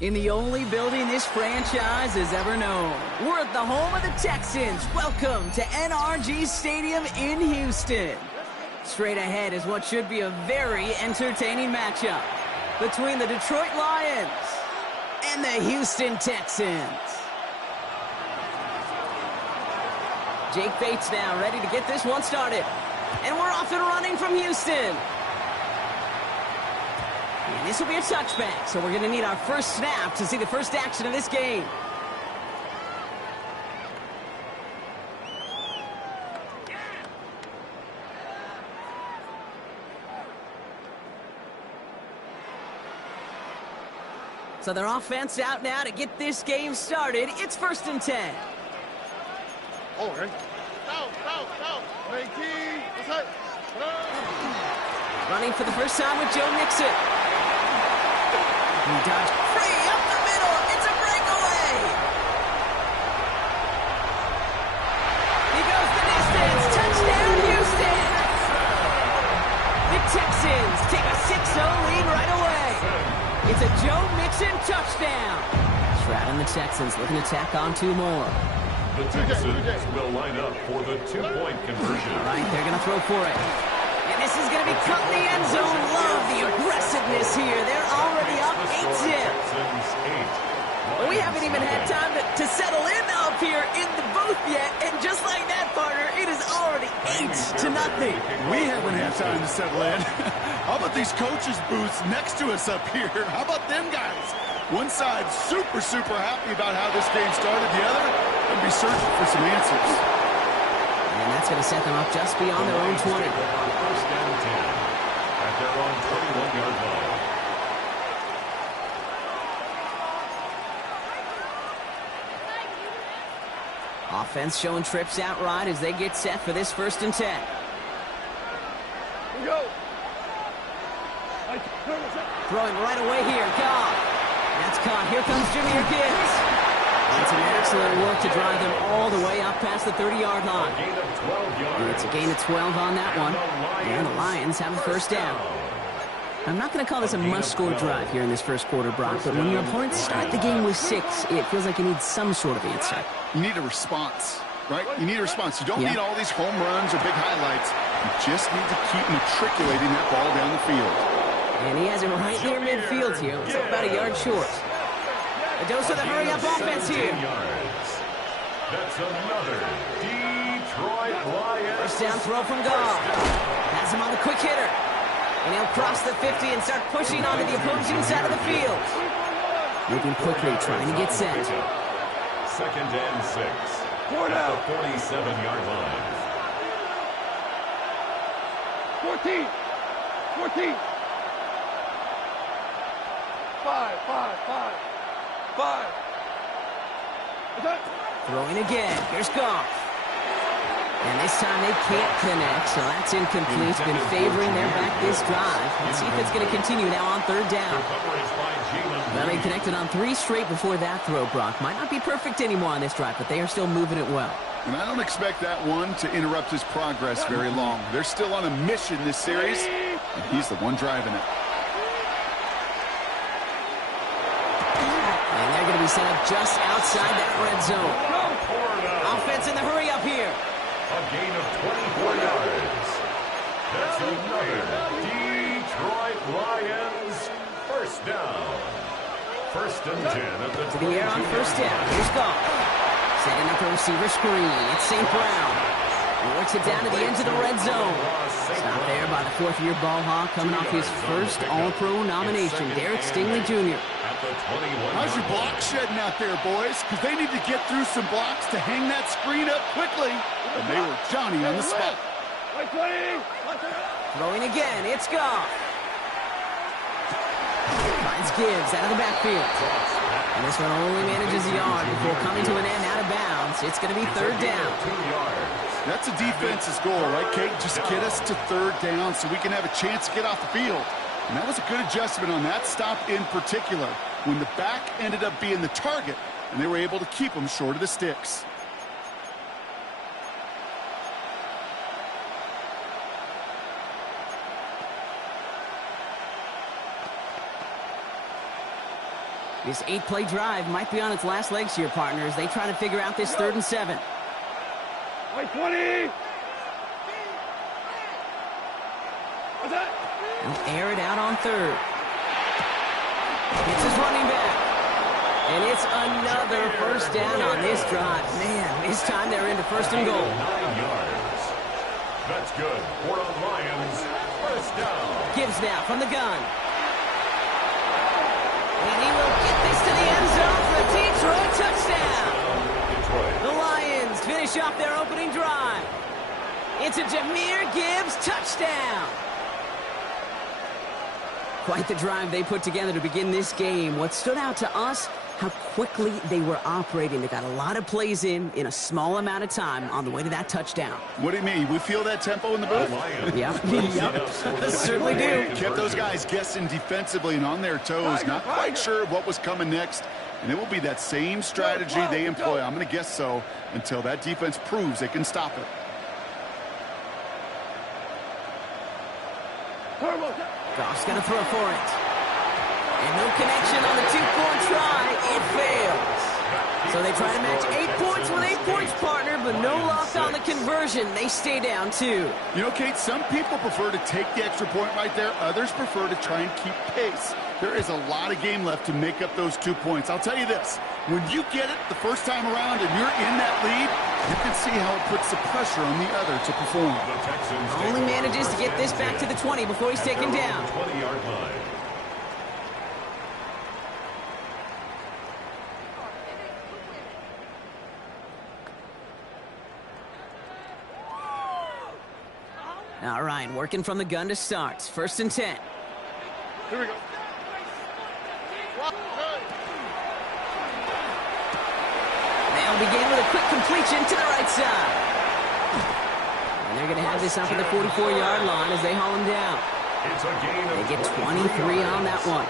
In the only building this franchise has ever known. We're at the home of the Texans. Welcome to NRG Stadium in Houston. Straight ahead is what should be a very entertaining matchup between the Detroit Lions and the Houston Texans. Jake Bates now ready to get this one started. And we're off and running from Houston. And this will be a touchback, so we're going to need our first snap to see the first action of this game. So their offense out now to get this game started. It's 1st and 10. Oh, okay. Running for the first time with Joe Mixon. He dodged free up the middle. It's a breakaway. He goes the distance. Touchdown, Houston. The Texans take a 6-0 lead right away. It's a Joe Mixon touchdown. Stroud and the Texans looking to tack on 2 more. The Texans will line up for the 2-point conversion. All right, they're going to throw for it. And this is going to be cut in the end zone. Love the aggressiveness here. They're already up 8-zip. We haven't even had time to settle in up here in the booth yet. And just like that, partner, it is already 8-0. We haven't had time to settle in. How about these coaches' booths next to us up here? How about them guys? One side super happy about how this game started. The other going to be searching for some answers. And that's going to set them up just beyond their own 20. 1st and 10 at their own 21-yard line. Offense showing trips out right as they get set for this 1st and 10. Here we go. Throwing right away here. Goff. That's caught. Here comes Jahmyr Gibbs. That's an excellent work to drive them all the way up past the 30-yard line. And it's a gain of 12 on that one. And the Lions have a 1st down. I'm not going to call this a must-score drive here in this 1st quarter, Brock, but when your opponents start the game with 6, it feels like you need some sort of answer. You need a response, right? You need a response. You don't need all these home runs or big highlights. You just need to keep matriculating that ball down the field. And he has it right near midfield here. It's about a yard short. A dose of the hurry-up offense here. That's another Detroit Lions. 1st down throw from Goff. Has him on the quick hitter. And he'll cross the 50 and start pushing onto the opposing side of the field. Moving quickly, trying to get set. 2nd and 6 at the 47-yard line. 14. 5. Throwing again. Here's Goff. And this time they can't connect, so that's incomplete. Been favoring their back this drive. Let's see if it's going to continue now on 3rd down. Well, they connected on 3 straight before that throw, Brock. Might not be perfect anymore on this drive, but they are still moving it well. And I don't expect that one to interrupt his progress very long. They're still on a mission this series, and he's the one driving it. And they're going to be set up just outside that red zone. Offense in the hurry up here. A gain of 24 yards. That's another Detroit Lions 1st down. 1st and 10 at the 20. To the air on 1st down. Here's Goff. Setting up the receiver screen. It's St. Brown. He works it down to the edge of the red zone. Stop there by the 4th-year ball hawk coming off his 1st All-Pro nomination, Derek Stingley Jr. How's your block shedding out there, boys? Because they need to get through some blocks to hang that screen up quickly. And they were Johnny on the spot. Throwing again. It's Goff. Finds Gibbs out of the backfield. And this one only manages a yard before coming to an end out of bounds. It's going to be 3rd down. That's a defense's goal, right, Kate? Just get us to 3rd down so we can have a chance to get off the field. And that was a good adjustment on that stop in particular, when the back ended up being the target, and they were able to keep them short of the sticks. This 8-play drive might be on its last legs here, partners. They try to figure out this 3rd and 7. Wait, 20. What's that? He'll air it out on 3rd. It's his running back. And it's another first down on this drive. Man, this time they're into 1st and goal. 9 yards. That's good. For the Lions. First down. Gibbs now from the gun. And he will get this to the end zone for a Detroit touchdown. Detroit. The Lions finish off their opening drive. It's a Jahmyr Gibbs touchdown. Quite the drive they put together to begin this game. What stood out to us, how quickly they were operating. They got a lot of plays in a small amount of time on the way to that touchdown. What do you mean? We feel that tempo in the booth? Yep. Certainly do. Kept those guys guessing defensively and on their toes, not quite sure what was coming next. And it will be that same strategy they employ, I'm going to guess so, until that defense proves they can stop it. Goff's going to throw for it. And no connection on the 2-point try. It fails. So they try to match 8 points with 8 points, partner, but no luck on the conversion. They stay down 2. You know, Kate, some people prefer to take the extra point right there. Others prefer to try and keep pace. There is a lot of game left to make up those 2 points. I'll tell you this. When you get it the first time around and you're in that lead, you can see how it puts the pressure on the other to perform. The Texans Only manages to get this back to the 20 before he's taken down. 20-yard line. All right, working from the gun to start. 1st and 10. Here we go. They'll begin with a quick completion to the right side. And they're going to have this up at the 44-yard line as they haul him down. It's a gain of They get 23 on that one.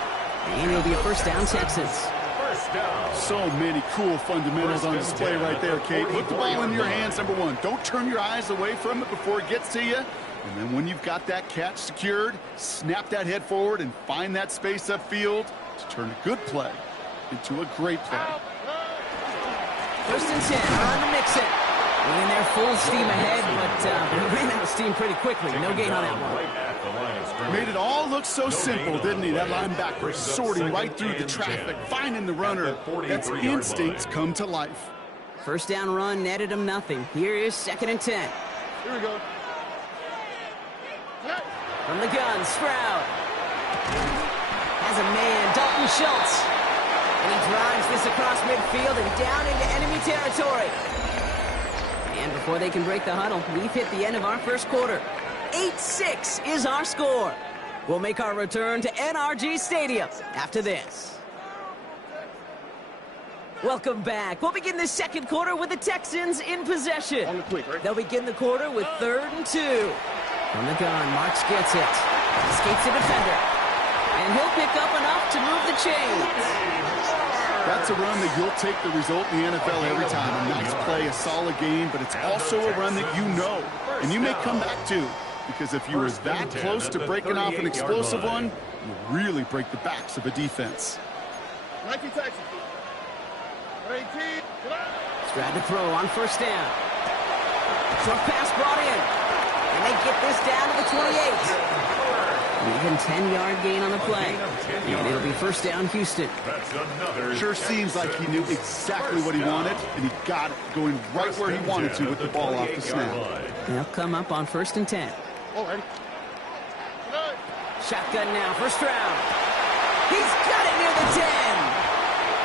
And it'll be a first down, Texans. First down. So many cool fundamentals on display right there, Kate. Put the ball in your hands, number one. Don't turn your eyes away from it before it gets to you. And then when you've got that catch secured, snap that head forward and find that space upfield to turn a good play into a great play. 1st and 10, on the Mixon. And they're full steam ahead, but he ran out of steam pretty quickly. No gain on that one. Right at the line of scrimmage. Made it all look so simple, didn't he? That linebacker sorting right through the traffic, finding the runner. That's instincts come to life. First down run netted him nothing. Here is 2nd and 10. Here we go. From the gun, Stroud. Has a man, Dalton Schultz. And he drives this across midfield and down into enemy territory. And before they can break the huddle, we've hit the end of our first quarter. 8-6 is our score. We'll make our return to NRG Stadium after this. Welcome back. We'll begin the second quarter with the Texans in possession. On the quick, right? They'll begin the quarter with 3rd and 2. From the gun, Marks gets it. Escapes the defender. And he'll pick up enough to move the chains. That's a run that you'll take the result in the NFL every time. A nice play, a solid game, but it's also a run that you know. And you may come back to, because if you were that close to breaking off an explosive one, you really break the backs of a defense. 19 Texans. 18. Stroud to throw on 1st down. Short pass brought in. And they get this down to the 28. Even 10-yard gain on the play. And it'll be first down, Houston. Sure seems like he knew exactly what he wanted, and he got it, going right where he wanted to with the ball off the snap. They'll come up on 1st and 10. All right. Shotgun now for Stroud. He's got it near the 10.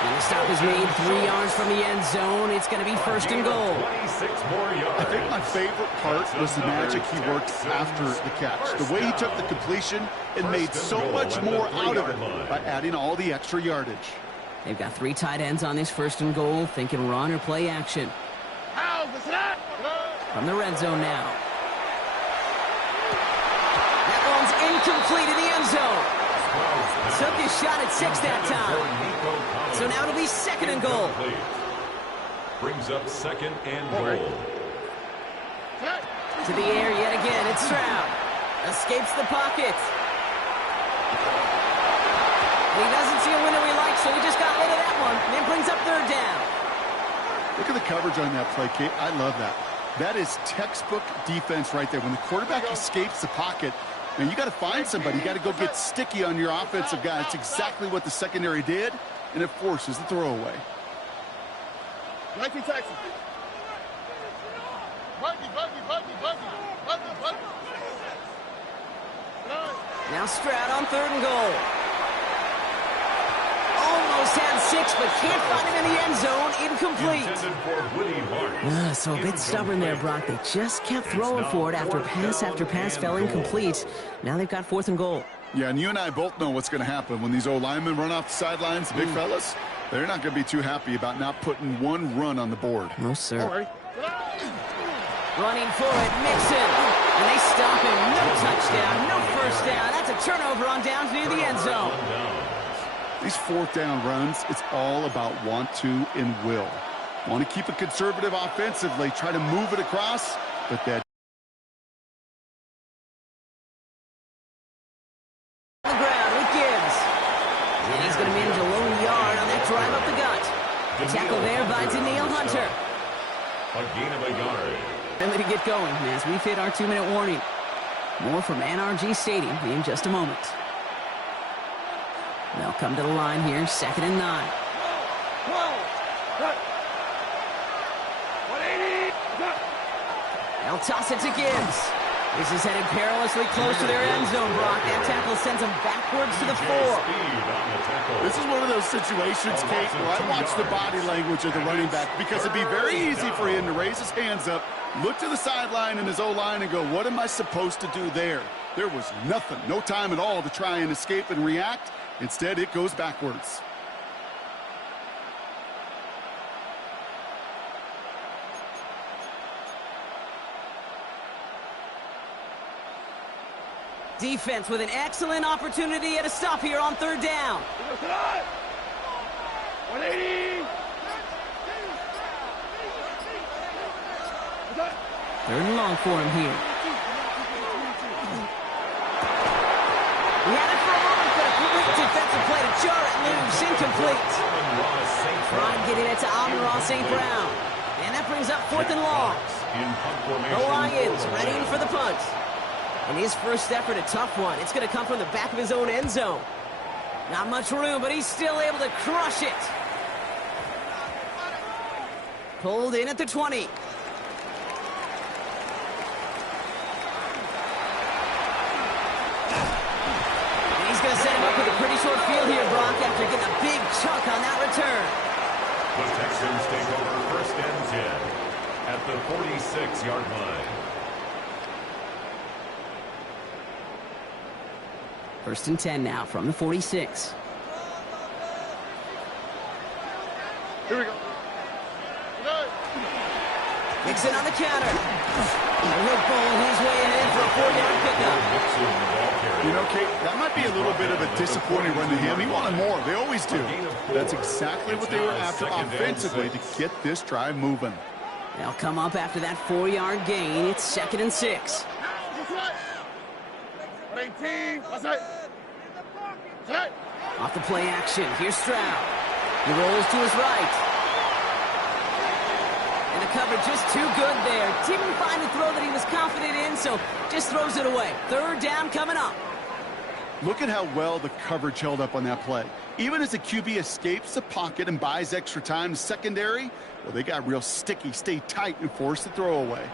And the stop is made 3 yards from the end zone. It's going to be 1st and goal. 26 more yards. I think my favorite part was the magic he worked after the catch. The way he took the completion and made so much more out of it by adding all the extra yardage. They've got 3 tight ends on this 1st and goal, thinking run or play action. From the red zone now. That one's incomplete in the end zone. Took his shot at 6 that time. So now it'll be 2nd and goal. Brings up 2nd and goal. To the air yet again. It's Stroud. Escapes the pocket. He doesn't see a winner he likes so he just got rid of that one. And it brings up third down. Look at the coverage on that play, Kate. I love that. That is textbook defense right there. When the quarterback escapes the pocket, man, you got to find somebody. You got to go get sticky on your offensive guy. It's exactly what the secondary did, and it forces the throwaway. 19 Texas. Buggy. Now Stroud on third and goal. Almost had 6, but can't find him in the end zone. Incomplete. So a bit stubborn there, Brock. They just kept throwing for it after pass fell incomplete. Now they've got 4th and goal. Yeah, and you and I both know what's going to happen when these O-linemen run off the sidelines, the big fellas. They're not going to be too happy about not putting one run on the board. No, sir. Running for it, Mixon. And they stop him. No touchdown, no first down. That's a turnover on downs near the end zone. These 4th down runs, it's all about want to and will. Want to keep it conservative offensively, try to move it across, but that on the ground with Gibbs. And he's going to manage a lone yard on that drive up the gut. The tackle there by Danielle Hunter. A gain of a yard. Ready to get going as we've hit our 2-minute warning. More from NRG Stadium in just a moment. They'll come to the line here, 2nd and 9. They'll toss it to Gibbs. This is headed perilously close to their end zone, Brock. That tackle sends him backwards to the 4. This is one of those situations, Kate, where I watch the body language of the running back because it'd be very easy for him to raise his hands up, look to the sideline in his O-line and go, what am I supposed to do there? There was nothing, no time at all to try and escape and react. Instead, it goes backwards. Defense with an excellent opportunity at a stop here on 3rd down. 180. 3rd and long for him here. He had it for a moment, but a great defensive play to jar it loose. Incomplete. Trying getting it to Amon-Ra St. Brown. And that brings up 4th and long. The Lions ready for the punt. And his first effort, a tough one. It's going to come from the back of his own end zone. Not much room, but he's still able to crush it. Pulled in at the 20. And he's going to set him up with a pretty short field here, Brock, after getting a big chunk on that return. The Texans take over 1st and 10 at the 46-yard line. 1st and 10 now from the 46. Here we go. Mixon on the counter. And he'll pull his way in for a 4-yard pickup. You know, Kate, that might be a little bit of a disappointing run to him. He wanted more. They always do. That's exactly what they were after offensively to get this drive moving. They'll come up after that 4-yard gain. It's 2nd and 6. 18. Off the play action. Here's Stroud. He rolls to his right. And the cover just too good there. Didn't find a throw that he was confident in, so just throws it away. 3rd down coming up. Look at how well the coverage held up on that play. Even as the QB escapes the pocket and buys extra time, the secondary, well, they got real sticky, stay tight, and force the throw away.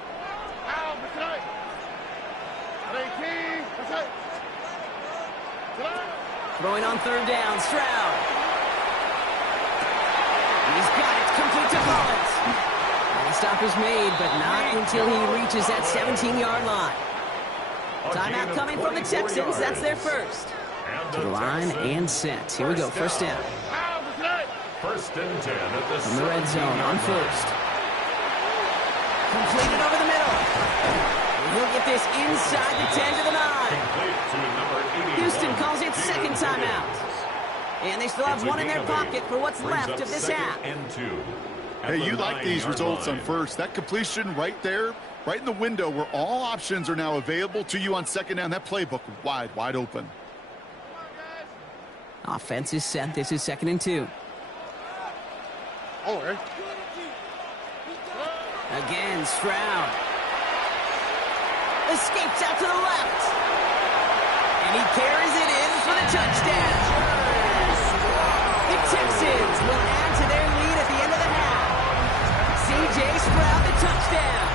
Throwing on 3rd down, Stroud. He's got it, complete to Collins. And the stop is made, but not until he reaches that 17-yard line. Timeout coming from the Texans. That's their first. To the line and set. Here we go, 1st down. 1st and 10 at the from the red zone on 1st. Completed over the middle. And he'll get this inside the 10 to the 9. Houston calls it 2nd timeout. And they still have one in their pocket for what's left of this half. Hey, you like these results on 1st. That completion right there, right in the window where all options are now available to you on 2nd down. That playbook wide open. Offense is set. This is 2nd and 2. Oh, right. Again, Stroud. Escapes out to the left. And he carries it in for the touchdown. The Texans will add to their lead at the end of the half. C.J. Stroud, the touchdown.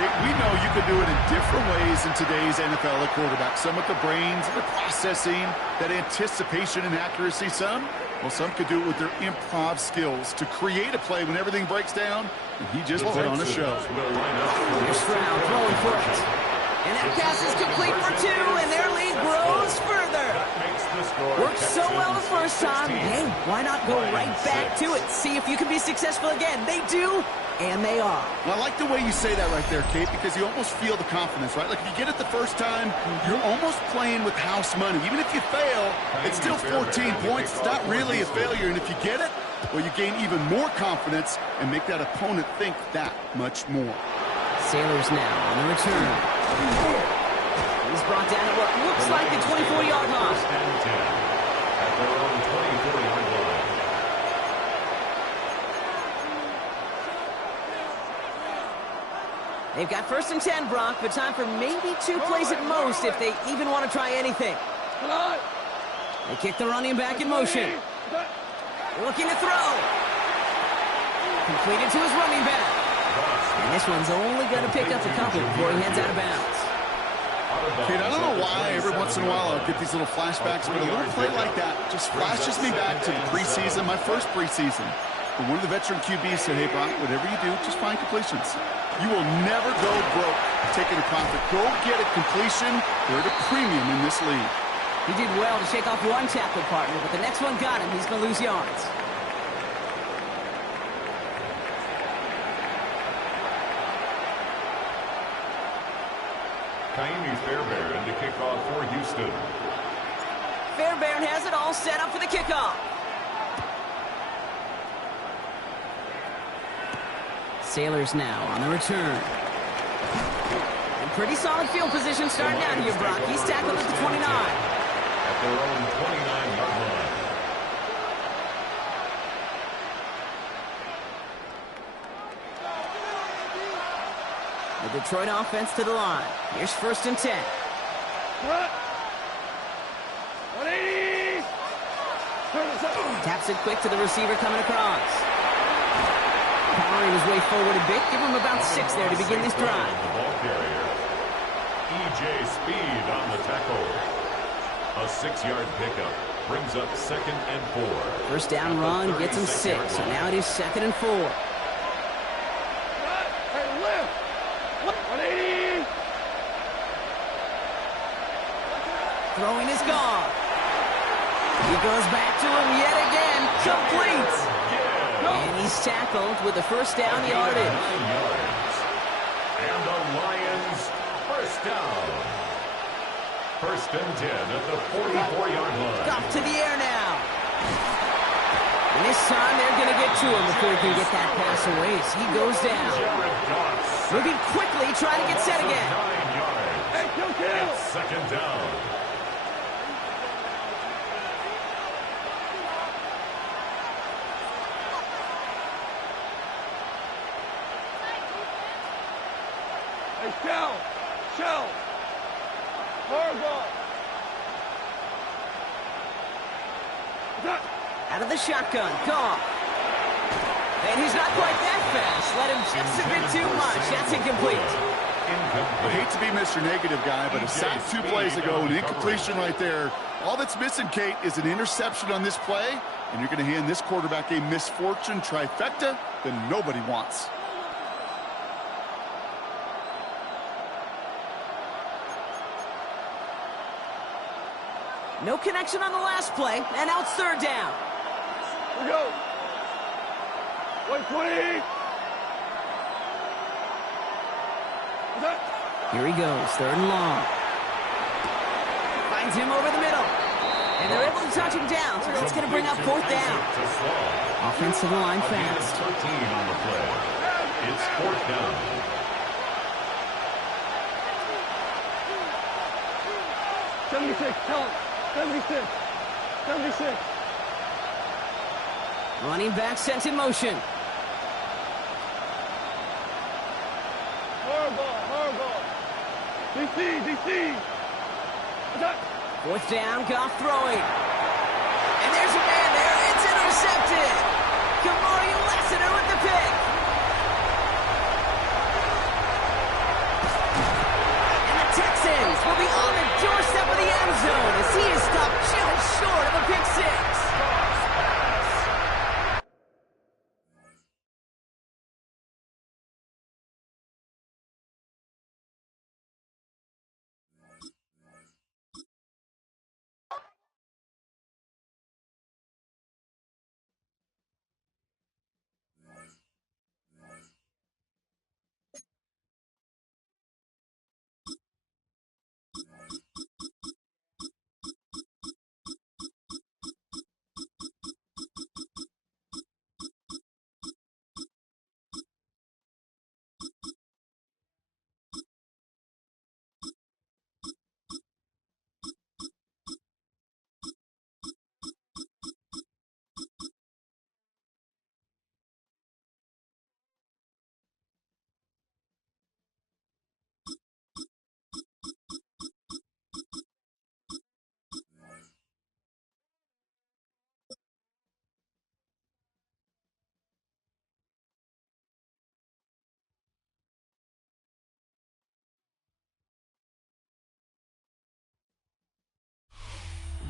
We know you can do it in different ways in today's NFL at quarterback. Some with the brains, the processing, that anticipation and accuracy. Some could do it with their improv skills to create a play when everything breaks down. And he just put on a show. Here's Stroud throwing for it. And that pass is complete for 2, and their lead grows further. Worked so well the first time. Hey, why not go right back to it? See if you can be successful again. They do. And they are. Well, I like the way you say that right there, Kate, because you almost feel the confidence, right? Like if you get it the first time, you're almost playing with house money. Even if you fail, it's still 14 points. It's not really a failure. And if you get it, well, you gain even more confidence and make that opponent think that much more. Sailors now on the return. He's brought down at what looks like the 24-yard line. At their own 24-yard line. They've got 1st and 10, Brock, but time for maybe 2 plays at most if they even want to try anything. They kick the running back in motion. Looking to throw. Completed to his running back. And this one's only going to pick up a couple before he heads out of bounds. Kate, I don't know why every once in a while I'll get these little flashbacks, but a little play like that just flashes me back to the preseason, my first preseason. And one of the veteran QBs said, hey, Brock, whatever you do, just find completions. You will never go broke taking a profit. Go get a completion. They're at a premium in this league. He did well to shake off one tackle partner, but the next one got him. He's going to lose yards. Kaimi Fairbairn to kick off for Houston. Fairbairn has it all set up for the kickoff. Sailors now on the return. And pretty solid field position starting out here, Brock. He's tackled at the 29. At their own 29-yard line. The Detroit offense to the line. Here's 1st and 10. 180. Taps it quick to the receiver coming across. Powering his way forward a bit. Give him about 6 there to begin this drive. The ball carrier. E.J. Speed on the tackle. A 6-yard pickup brings up 2nd and 4. First down run gets him 6. So now it is 2nd and 4. Hey, lift. 180. Throwing is gone. He goes back to him yet again. Complete. And he's tackled with the first down yardage. 9 yards. And the Lions first down. 1st and 10 at the 44-yard line. Off to the air now. And this time they're going to get to him before he can get that pass away as he goes down. Moving quickly, trying to get set again. 9 yards. Hey, kill. It's 2nd down. Hey, shell. Horrible. Out of the shotgun, Goff. And he's not quite that fast. Let him just a bit too much. That's incomplete. I hate to be Mr. Negative guy, but a sack 2 plays ago, an incompletion right there. All that's missing, Kate, is an interception on this play, and you're going to hand this quarterback a misfortune trifecta that nobody wants. No connection on the last play, and now it's 3rd down. Here we go. 120. Here he goes, 3rd and long. Finds him over the middle. And they're able to touch him down, so that's going to bring up 4th down. Offense to the line fast. 13 on the play. It's 4th down. Tell him. 76. 76. Running back sent in motion. Horrible. DC. Attack. Fourth down, Goff throwing. And there's a man there. It's intercepted. Kamari Lassiter with the pick. And the Texans will be on the doorstep of the end zone as he is stopped just short of a pick six.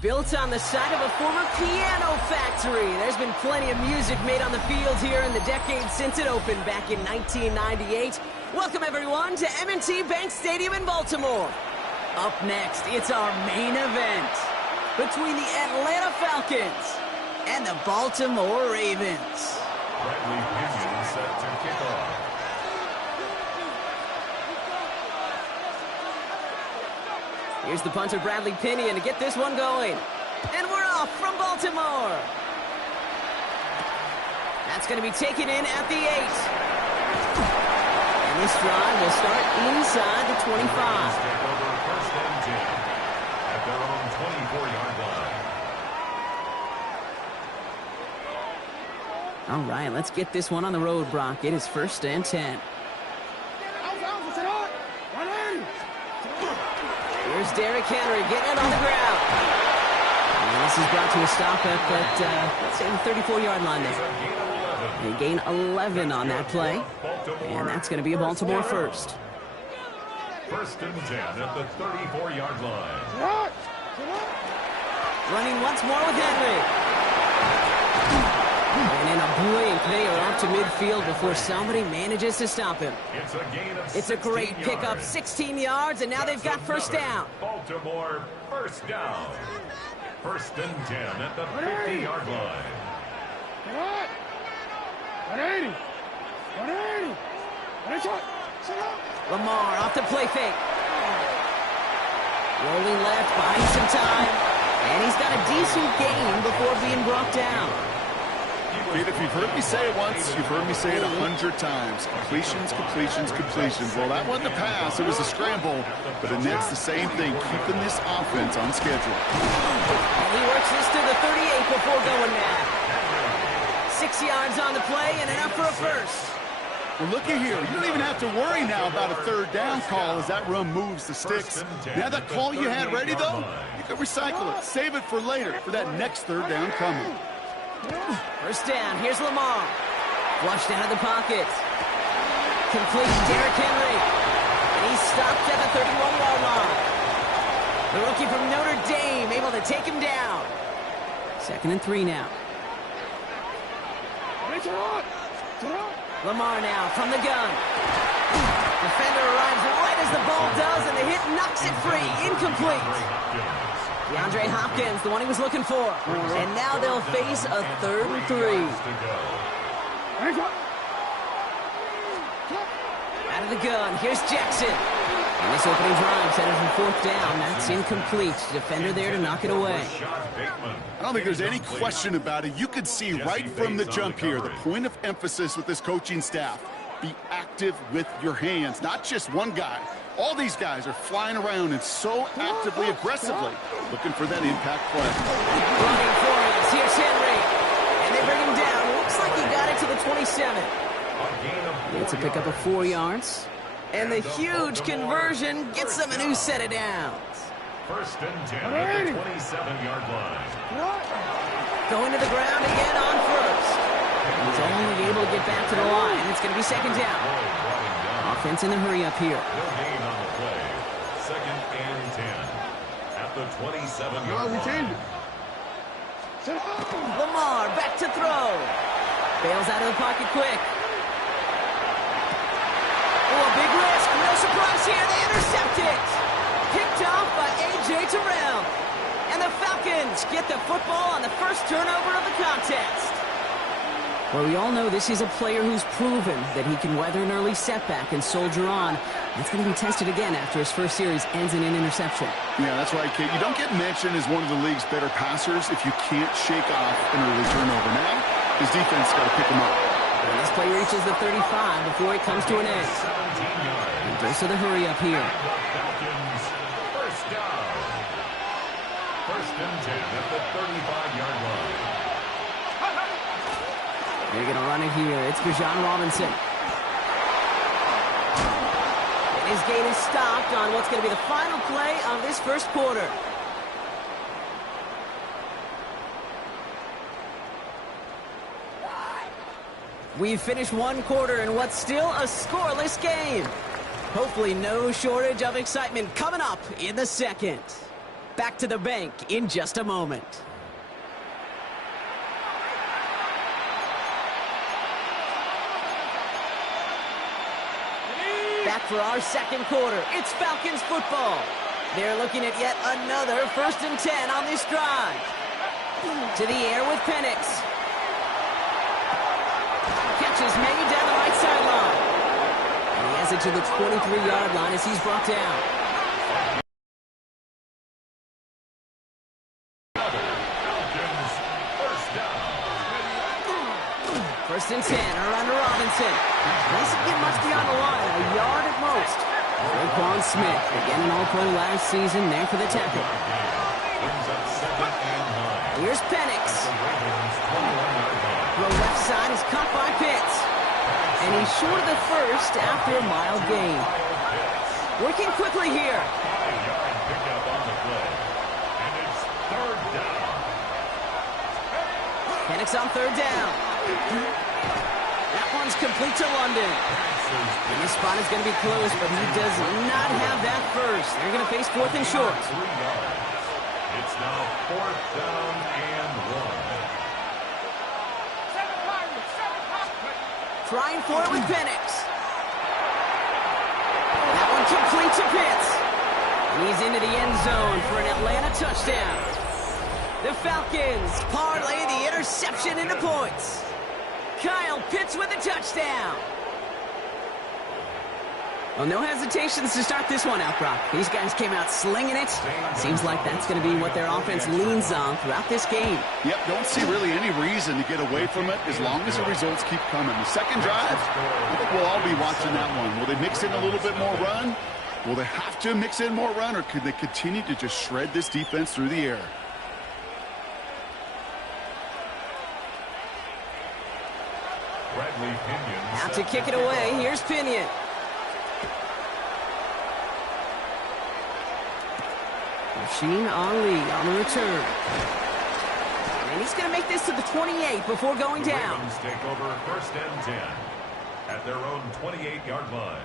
Built on the site of a former piano factory, there's been plenty of music made on the field here in the decades since it opened back in 1998. Welcome, everyone, to M&T Bank Stadium in Baltimore. Up next, it's our main event between the Atlanta Falcons and the Baltimore Ravens. Bradley Pinion set to kick off. Here's the punter, Bradley Pinion, to get this one going. And we're off from Baltimore. That's going to be taken in at the 8. And this drive will start inside the 25. Take over first and 10 at their own 24-yard line. All right, let's get this one on the road, Brock. It is first and 10. Here's Derrick Henry getting it on the ground. And this is brought to a stop at, let's say, the 34-yard line there. They gain 11 on that play. And that's going to be a Baltimore first. First and 10 at the 34-yard line. Running once more with Henry. And in a blink, they are up to midfield before somebody manages to stop him. It's a gain of It's a great pickup, 16 yards, and now they've got first down. Baltimore first down. First and 10 at the 50-yard line. 180. Lamar off the play fake. Rolling left, buying some time. And he's got a decent gain before being brought down. Kid, if you've heard me say it once, you've heard me say it 100 times. Completions. Well, that wasn't a pass. It was a scramble. But it nets the same thing, keeping this offense on schedule. And he works this to the 38 before going mad. 6 yards on the play and enough for a first. Well, looky here. You don't even have to worry now about a third down call as that run moves the sticks. Now that call you had ready, though, you can recycle it. Save it for later for that next third down coming. First down, here's Lamar. Flushed out of the pocket. Complete to Derrick Henry. And he's stopped at the 31-yard line. The rookie from Notre Dame able to take him down. 2nd and 3 now. Lamar now from the gun. Defender arrives right as the ball does, and the hit knocks it free. Incomplete. DeAndre Hopkins, the one he was looking for. And now they'll face a 3rd and 3. Out of the gun, here's Jackson. And this opening drive headed for 4th down. That's incomplete. Defender there to knock it away. I don't think there's any question about it. You could see right from the jump here the point of emphasis with this coaching staff. be active with your hands, not just one guy. All these guys are flying around and so actively, aggressively, looking for that impact play. Running for it. Here's Henry. And they bring him down. Looks like he got it to the 27. It's a pickup of 4 yards. And the huge conversion gets them a new set of downs. First and 10 at the 27-yard line. Going to the ground again on first. He's only able to get back to the line. It's going to be second down. Offense in the hurry up here. No gain on the play. Second and 10 at the 27-yard line. Lamar back to throw. Bails out of the pocket quick. Oh, a big risk. No surprise here. They intercept it. Picked off by A.J. Terrell. And the Falcons get the football on the first turnover of the contest. Well, we all know this is a player who's proven that he can weather an early setback and soldier on. That's going to be tested again after his first series ends in an interception. Yeah, that's right, Kate. You don't get mentioned as one of the league's better passers if you can't shake off an early turnover. Now, his defense got to pick him up. And this play reaches the 35 before it comes to an end. And goes to the hurry up here. Falcons, first down. First and 10 at the 35-yard line. They're going to run it here. It's Bijan Robinson. And his gain is stopped on what's going to be the final play of this first quarter. We've finished one quarter in what's still a scoreless game. Hopefully no shortage of excitement coming up in the second. Back to the bank in just a moment. Back for our second quarter. It's Falcons football. They're looking at yet another first and 10 on this drive. To the air with Penix. Catch is made down the right sideline. And he has it to the 23-yard line as he's brought down. First and 10, around to Robinson. Doesn't get much beyond the line, a yard at most. Roquan Smith, again an All-Pro last season, there for the tackle. Here's Penix. The left side is caught by Pitts. And he's short of the first after a mild gain. Working quickly here. Penix on third down. That one's complete to London. And this spot is going to be close, but he does not have that first. They're going to face fourth and short. It's now fourth down and 1. Trying for it with Penix. That one complete to Pitts. And he's into the end zone for an Atlanta touchdown. The Falcons parlay the interception into points. Kyle Pitts with a touchdown. Well, no hesitations to start this one out, Brock. These guys came out slinging it. Seems like that's going to be what their offense leans on throughout this game. Yep, don't see really any reason to get away from it as long as the results keep coming. The second drive, I think we'll all be watching that one. Will they mix in a little bit more run? Will they have to mix in more run, or could they continue to just shred this defense through the air? Out to kick it away. Here's Pinion. Rasheen Ali on the return. And he's going to make this to the 28 before going down. Ravens take over first and 10 at their own 28-yard line.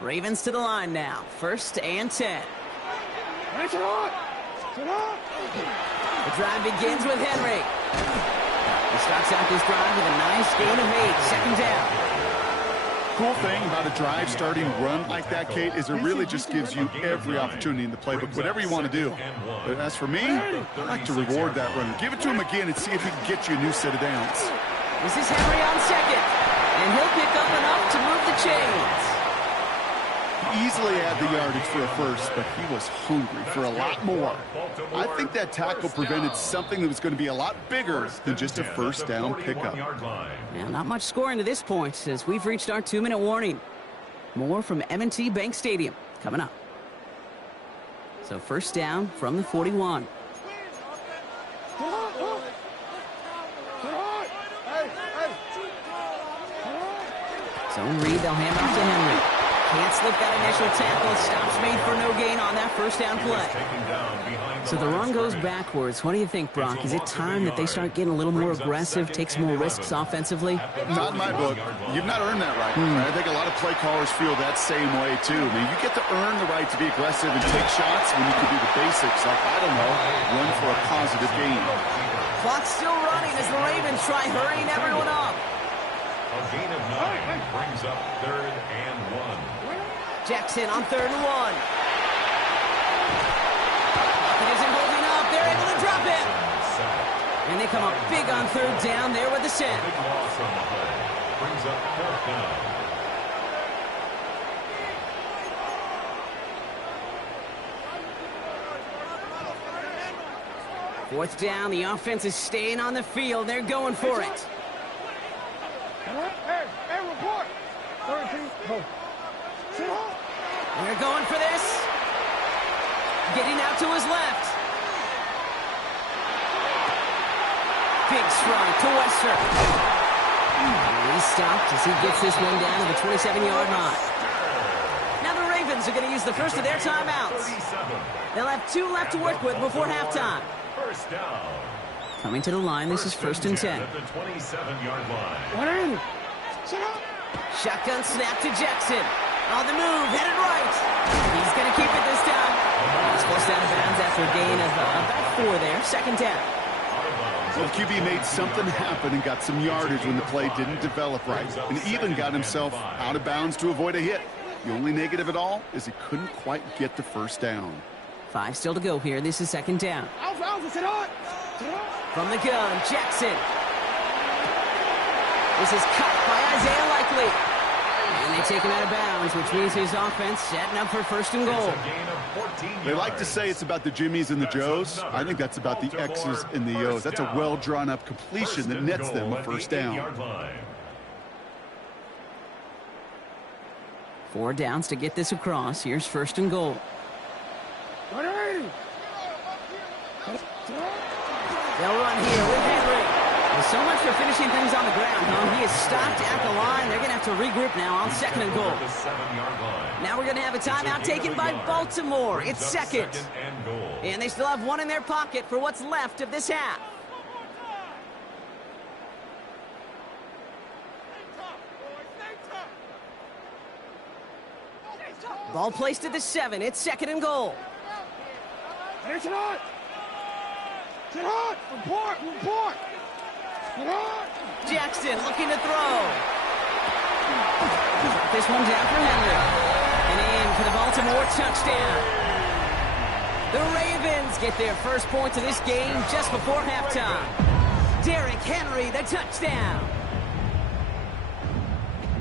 Ravens to the line now. First and 10. The drive begins with Henry. He starts out this drive with a nice gain of 8. Second down. Cool thing about a drive starting run like that, Kate, is it really just gives you every opportunity in the playbook, whatever you want to do. But as for me, I like to reward that runner. Give it to him again and see if he can get you a new set of downs. This is Henry on second. And he'll pick up enough to move the chains. easily had the yardage for a first, but he was hungry for a lot more. I think that tackle prevented something that was going to be a lot bigger than just a first down pickup. Now, not much scoring to this point as we've reached our 2-minute warning. More from M&T Bank Stadium coming up. So first down from the 41. Zone read, they'll hand off to Henry. Can't slip that initial tackle. Stops made for no gain on that first down play. So the run goes backwards. What do you think, Brock? Is it time that they start getting a little more aggressive, take some more risks offensively? Not in my book. You've not earned that right. I think a lot of play callers feel that same way, too. I mean, you get to earn the right to be aggressive and take shots when you can do the basics, like, I don't know, run for a positive gain. Clock's still running as the Ravens try hurrying everyone up. A gain of 9 brings up 3rd and 1. Jackson on 3rd and 1. Pocket isn't holding up. They're able to drop it. And they come up big on 3rd down there with the set. Big loss on the play. Brings up 4th down. Fourth down. The offense is staying on the field. They're going for it. Hey, report. 13. They're going for this. Getting out to his left. Big strike to Wester. He's stopped as he gets this one down to the 27-yard line. Now the Ravens are going to use the first of their timeouts. They'll have 2 left to work with before halftime. First down. Coming to the line, this is 1st and 10. At the 27-yard line. Shotgun snap to Jackson. On the move, headed right. He's going to keep it this time. He's forced out of bounds after a gain of about 4 there. 2nd down. Well, QB made something happen and got some yardage when the play didn't develop right, and even got himself out of bounds to avoid a hit. The only negative at all is he couldn't quite get the first down. 5 still to go here. This is 2nd down. From the gun, Jackson. This is cut by Isaiah Likely. And they take him out of bounds, which means his offense setting up for 1st and goal. They like to say it's about the Jimmies and the Joes. I think that's about the X's and the O's. That's a well-drawn-up completion that nets them a 1st down. 4 downs to get this across. Here's 1st and goal. They'll run here with Henry. Well, so much for finishing things on the ground, huh? He is stopped at the line. They're going to have to regroup now on 2nd and goal. Now we're going to have a timeout taken by Baltimore. It's 2nd. And they still have 1 in their pocket for what's left of this half. Ball placed at the 7. It's 2nd and goal. Report. Jackson looking to throw. This one down for Henry. And in for the Baltimore touchdown. The Ravens get their first points of this game just before halftime. Derrick Henry, the touchdown.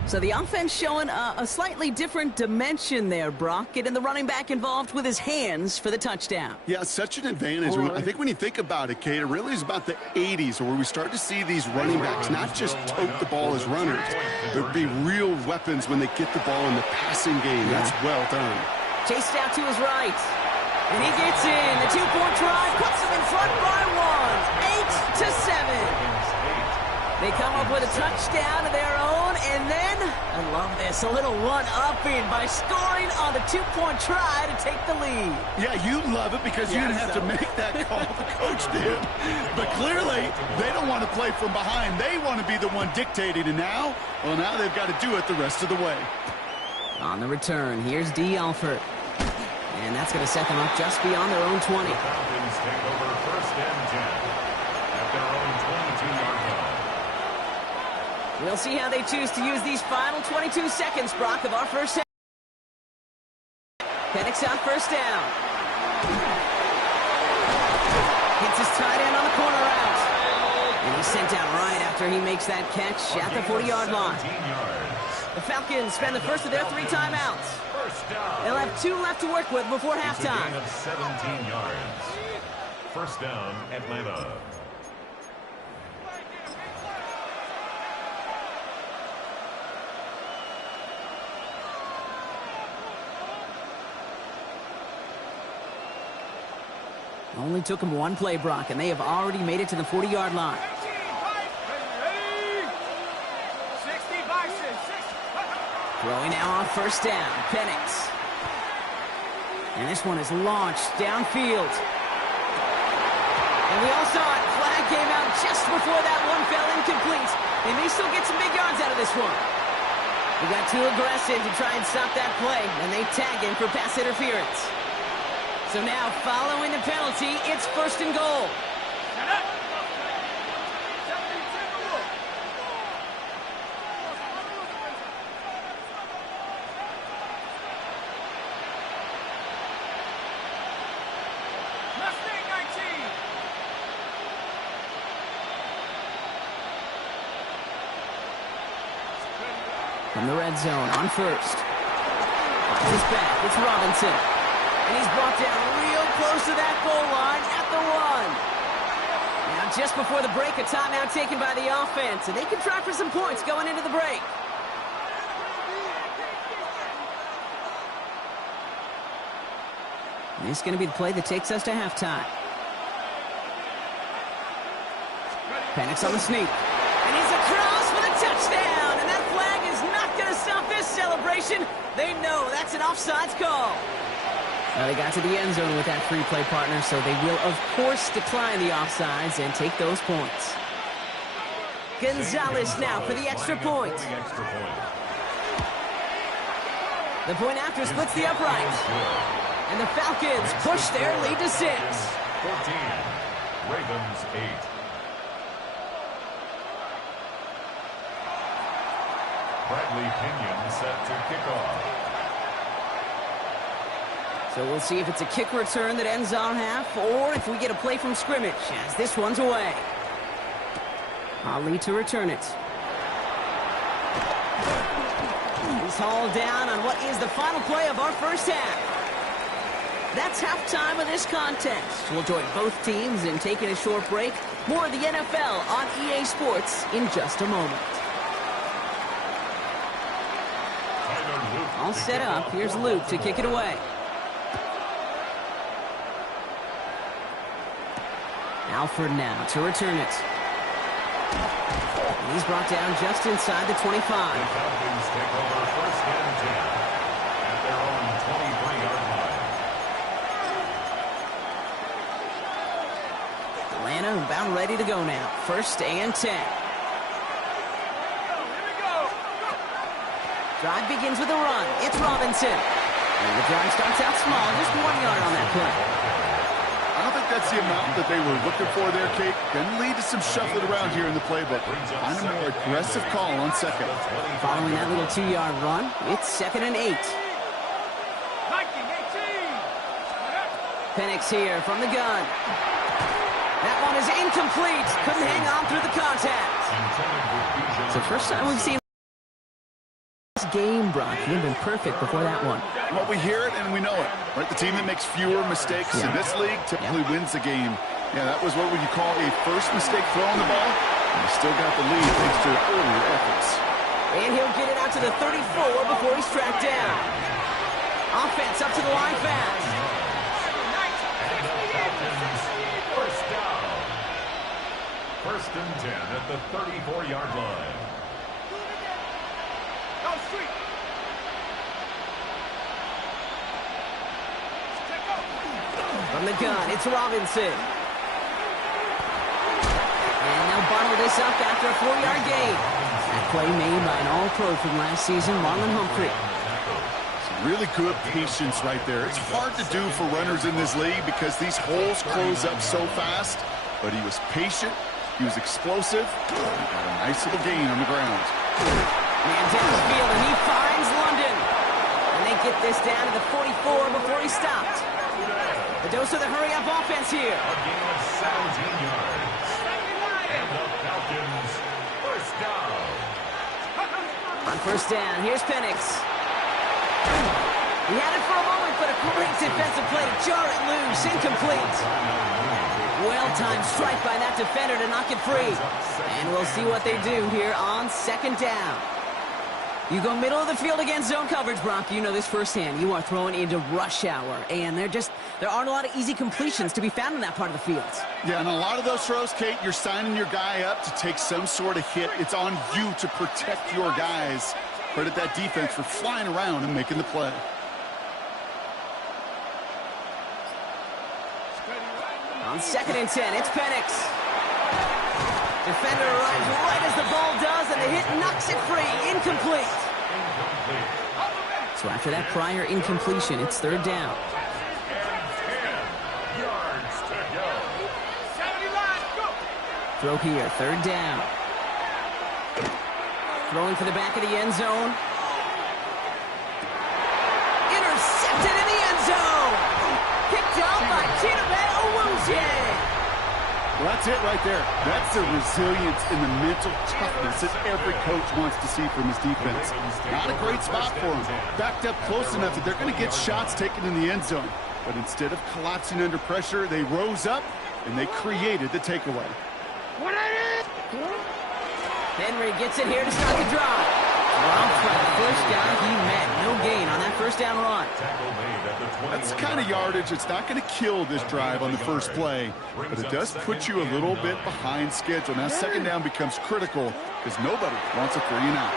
So the offense showing a slightly different dimension there, Brock. Getting the running back involved with his hands for the touchdown. Yeah, such an advantage. I think when you think about it, Kate, it really is about the 80s where we start to see these running backs not just tote the ball as runners, but be real weapons when they get the ball in the passing game. That's well done. Chased out to his right. And he gets in. The 2-point try puts him in front by 1. 8-7. They come up with a touchdown of their own, and then, I love this, a little one-upping by scoring on the 2-point try to take the lead. Yeah, you love it because you didn't have to make that call. The coach did. But clearly, they don't want to play from behind. They want to be the one dictating, and now they've got to do it the rest of the way. On the return, here's D. Alford. And that's going to set them up just beyond their own 20. The Falcons take over 1st and 10 at their own 22-yard line. We'll see how they choose to use these final 22 seconds, Brock, of our first half. Penix on 1st down. Hits his tight end on the corner route. And he's sent out right after he makes that catch at the 40-yard line. 17 yards. The Falcons spend the first of their 3 timeouts. First down. They'll have 2 left to work with before It's a halftime. gain of 17 yards. First down, Atlanta. Only took them 1 play, Brock, and they have already made it to the 40-yard line. Throwing now on first down, Penix. And this one is launched downfield. And we all saw it. Flag came out just before that one fell incomplete. They may still get some big yards out of this one. He got too aggressive to try and stop that play, and they tag him for pass interference. So now, following the penalty, it's first and goal. From the red zone on first. He's back. It's Robinson. And he's brought down real close to that goal line at the 1. Now just before the break, a timeout taken by the offense. And they can try for some points going into the break. And this is going to be the play that takes us to halftime. Penix on the sneak. And he's across for the touchdown. And that flag is not going to stop this celebration. They know that's an offsides call. Now they got to the end zone with that free play partner, so they will, of course, decline the offsides and take those points. Gonzalez now for the extra point. The point after splits the upright. And the Falcons push their lead to 6. 14. Ravens 8. Bradley Pinion set to kick off. So we'll see if it's a kick return that ends our half, or if we get a play from scrimmage, as this one's away. Ali to return it. He's hauled down on what is the final play of our first half. That's halftime of this contest. We'll join both teams in taking a short break. More of the NFL on EA Sports in just a moment. All set up. Here's Luke to kick it away. Alford now to return it. And he's brought down just inside the 25. The Falcons take over first and 10 at their own 23-yard line. Atlanta about ready to go now. First and 10. Drive begins with a run. It's Robinson. And the drive starts out small. Just 1 yard on that play. I don't think that's the amount that they were looking for there, Kate. Going to lead to some shuffling around here in the playbook. Find a more aggressive call on second. Following that little 2-yard run, it's 2nd and 8. Penix here from the gun. That one is incomplete. Couldn't hang on through the contact. It's the first time we've seen this game, Brock. You've been perfect before that one. Well, we hear it and we know it, right? The team that makes fewer mistakes in this league typically wins the game. Yeah, that was what would you call a first mistake throwing the ball. And he still got the lead thanks to earlier efforts. And he'll get it out to the 34 before he's tracked down. Offense up to the line fast. First down. First and 10 at the 34-yard line. From the gun, it's Robinson. And they'll bottle this up after a 4-yard gain. That play made by an all-pro from last season, Marlon Humphrey. Some really good patience right there. It's hard to do for runners in this league because these holes close up so fast. But he was patient, he was explosive, he got a nice little gain on the ground. Man downfield, and he finds London. And they get this down to the 44 before he stopped. The dose of the hurry-up offense here. A gain of 17 yards. And the Falcons first down. On first down, here's Penix. He had it for a moment, but a great defensive play to jar it loose. Incomplete. Well-timed strike by that defender to knock it free. And we'll see what they do here on second down. You go middle of the field against zone coverage, Brock. You know this firsthand. You are throwing into rush hour, and there aren't a lot of easy completions to be found in that part of the field. Yeah, and a lot of those throws, Kate, you're signing your guy up to take some sort of hit. It's on you to protect your guys. Credit that defense for flying around and making the play. On 2nd and 10, it's Penix. Defender arrives right as the ball does, and the hit knocks it free. Incomplete. So after that prior incompletion, it's third down. Throw here, third down. Throwing for the back of the end zone. Intercepted in the end zone. Picked up by Chidobe Awuzie. Well, that's it right there. That's the resilience and the mental toughness that every coach wants to see from his defense. Not a great spot for him. Backed up close enough that they're going to get shots taken in the end zone. But instead of collapsing under pressure, they rose up and they created the takeaway. Henry gets it here to start the drive. Dropped by the first guy he met. No gain on that first down run. That's the kind of yardage that's not going to kill this drive on the first play, but it does put you a little bit behind schedule. Now second down becomes critical because nobody wants a 3-and-out.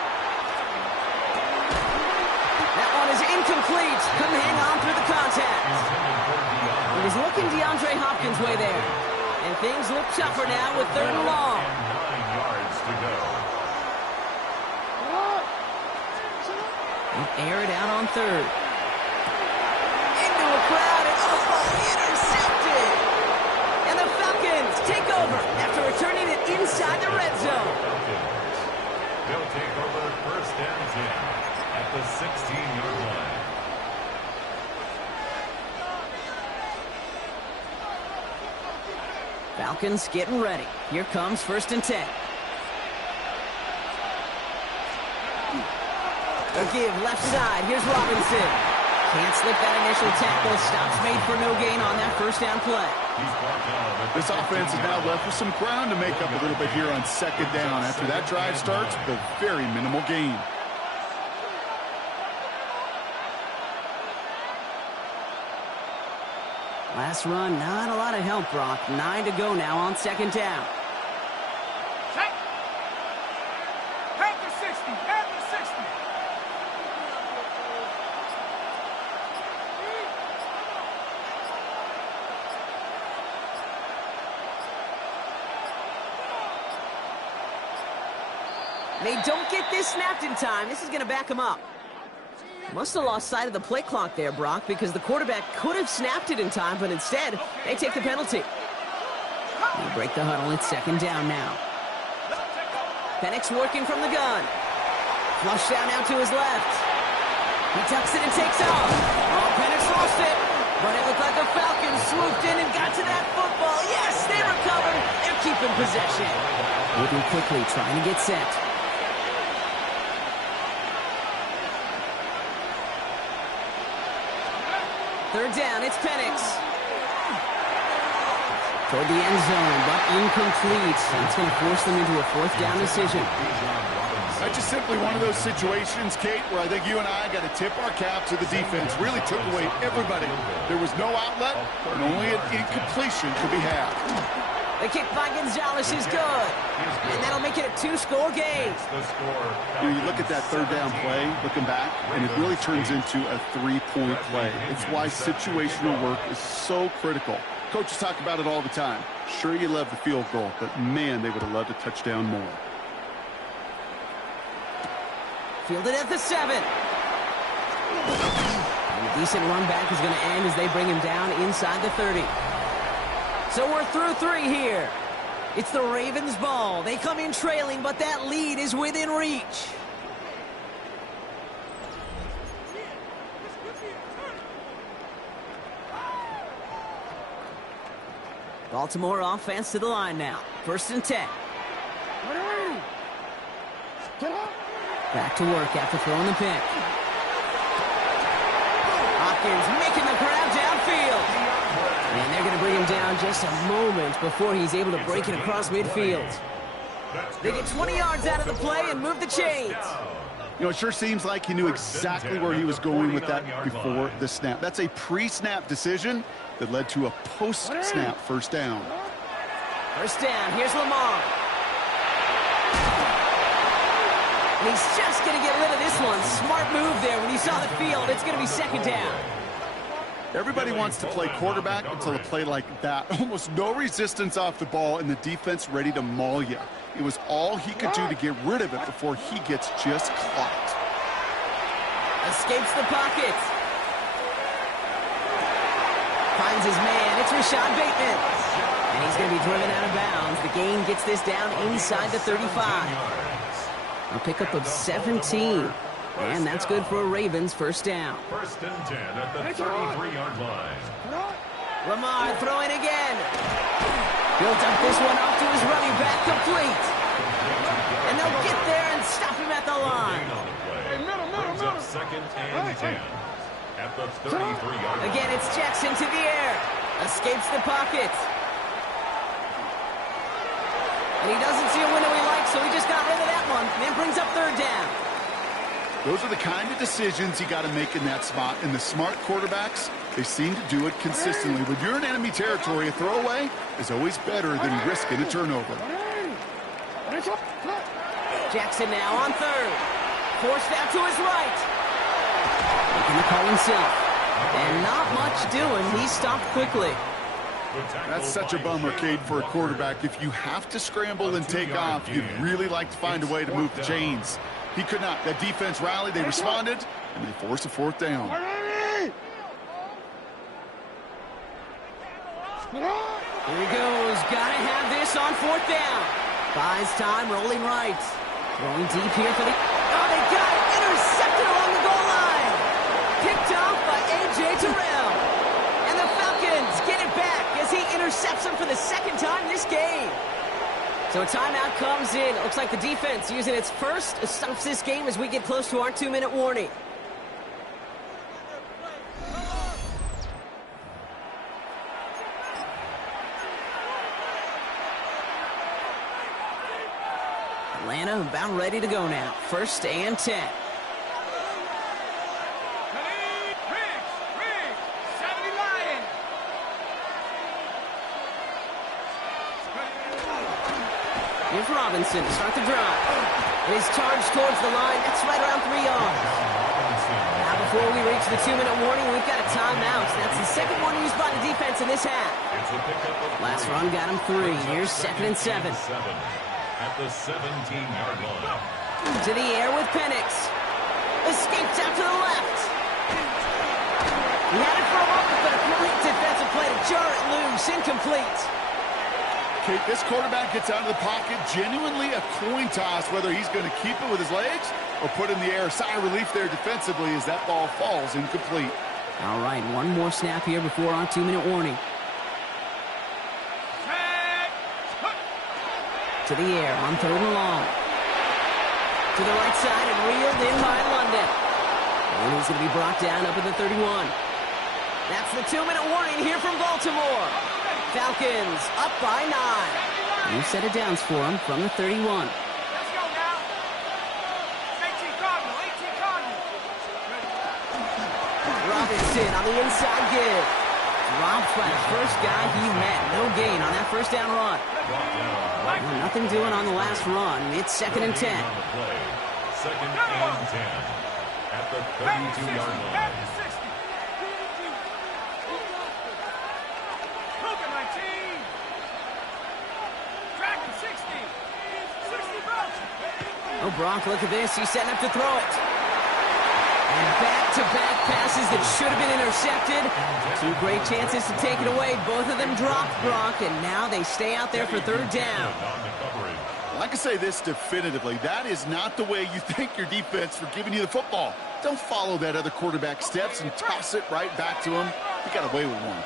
That one is incomplete. Couldn't hang on through the contact. It was looking DeAndre Hopkins' way there. And things look tougher now with third and long. 9 yards to go. Air it out on third. Into a crowd, and intercepted. And the Falcons take over after returning it inside the red zone. They'll take over first and 10 at the 16-yard line. Falcons getting ready. Here comes first and 10. A give left side. Here's Robinson. Can't slip that initial tackle. Stops made for no gain on that first down play. This offense is now left with some ground to make up a little bit here on second down. After that drive starts, the very minimal gain. Last run, not a lot of help, Brock. 9 to go now on second down. At the 60. At the 60. They don't get this snapped in time. This is going to back them up. Must have lost sight of the play clock there, Brock, because the quarterback could have snapped it in time, but instead, they take the penalty. They break the huddle. It's second down now. Penix working from the gun. Flush down now to his left. He tucks it and takes off. Oh, Penix lost it, but it looked like the Falcons swooped in and got to that football. Yes, they recovered. They're keeping possession. Moving quickly, trying to get set. Third down, it's Penix. Toward the end zone, but incomplete. That's going to force them into a fourth down decision. That's just simply one of those situations, Kate, where I think you and I got to tip our cap to the defense. Really took away everybody. There was no outlet, and only an incompletion could be had. The kick by Gonzalez is good. And that'll make it a 2-score game. You look at that third down play, looking back, and it really turns into a 3-point play. It's why situational work is so critical. Coaches talk about it all the time. Sure, you love the field goal, but man, they would have loved a touchdown more. Fielded at the 7. And a decent run back is going to end as they bring him down inside the 30. So we're through 3 here. It's the Ravens' ball. They come in trailing, but that lead is within reach. Baltimore offense to the line now. First and 10. Back to work after throwing the pick. Hopkins making the grab downfield. And they're going to bring him down just a moment before he's able to break it across midfield. They get 20 yards out of the play and move the chains. You know, it sure seems like he knew exactly where he was going with that before the snap. That's a pre-snap decision that led to a post-snap first down. First down, here's Lamar. And he's just going to get rid of this one. Smart move there. When you saw the field, it's going to be second down. Everybody wants to play quarterback until a play like that. Almost no resistance off the ball and the defense ready to maul you. It was all he could do to get rid of it before he gets just clocked. Escapes the pocket. Finds his man. It's Rashad Bateman. And he's going to be driven out of bounds. The gain gets this down inside the 35. A pickup of 17. And that's good for a Ravens first down. First and 10 at the 33-yard line. Lamar throwing again. Built up this one off to his running back, complete. And they'll get there and stop him at the line. Brings up second and 10 at the 33-yard line. Again, it's Jackson to the air. Escapes the pocket. And he doesn't see a window he likes, so he just got rid of that one. And then brings up third down. Those are the kind of decisions you got to make in that spot. And the smart quarterbacks, they seem to do it consistently. When you're in enemy territory, a throwaway is always better than risking a turnover. Jackson now on third. Forced out to his right. Making the call himself. And not much doing. He stopped quickly. That's such a bummer, Cade, for a quarterback. If you have to scramble and take off, you'd really like to find a way to move the chains. He could not. That defense rallied, they responded, and they forced a fourth down. Here he goes. Gotta have this on fourth down. Buys time, rolling right. Throwing deep here for the... Oh, they got it. Intercepted along the goal line. Picked off by A.J. Terrell. And the Falcons get it back as he intercepts him for the second time this game. So a timeout comes in. It looks like the defense using its first stops this game as we get close to our 2-minute warning. Atlanta about ready to go now. First and 10. Here's Robinson to start the drive. And he's charged towards the line. That's right around 3 yards. Now before we reach the 2-minute warning, we've got a timeout. That's the second one used by the defense in this half. Last run got him 3. Here's second and 7. At the 17-yard line. To the air with Penix. Escapes out to the left. He had it for a moment, but a great defensive play to jar it loose. Incomplete. Kate, this quarterback gets out of the pocket, genuinely a coin toss whether he's going to keep it with his legs or put in the air. Sigh of relief there defensively as that ball falls incomplete. All right, one more snap here before our 2-minute warning. To the air on third and long. To the right side and reeled in by London. And he's going to be brought down up at the 31. That's the 2-minute warning here from Baltimore. Falcons up by 9. New set of downs for him from the 31. Let's go now. 18 Cardinal, 18 Cardinal. Robinson on the inside give. Dropped by the first guy he met. No gain on that first down run. Well, nothing doing on the last run. It's second and 10. Second and 10 at the 32-yard line. Oh, Brock, look at this. He's setting up to throw it. And back-to-back passes that should have been intercepted. 2 great chances to take it away. Both of them dropped, Brock, and now they stay out there for third down. Well, I can say this definitively. That is not the way you thank your defense for giving you the football. Don't follow that other quarterback steps and toss it right back to him. He got away with one.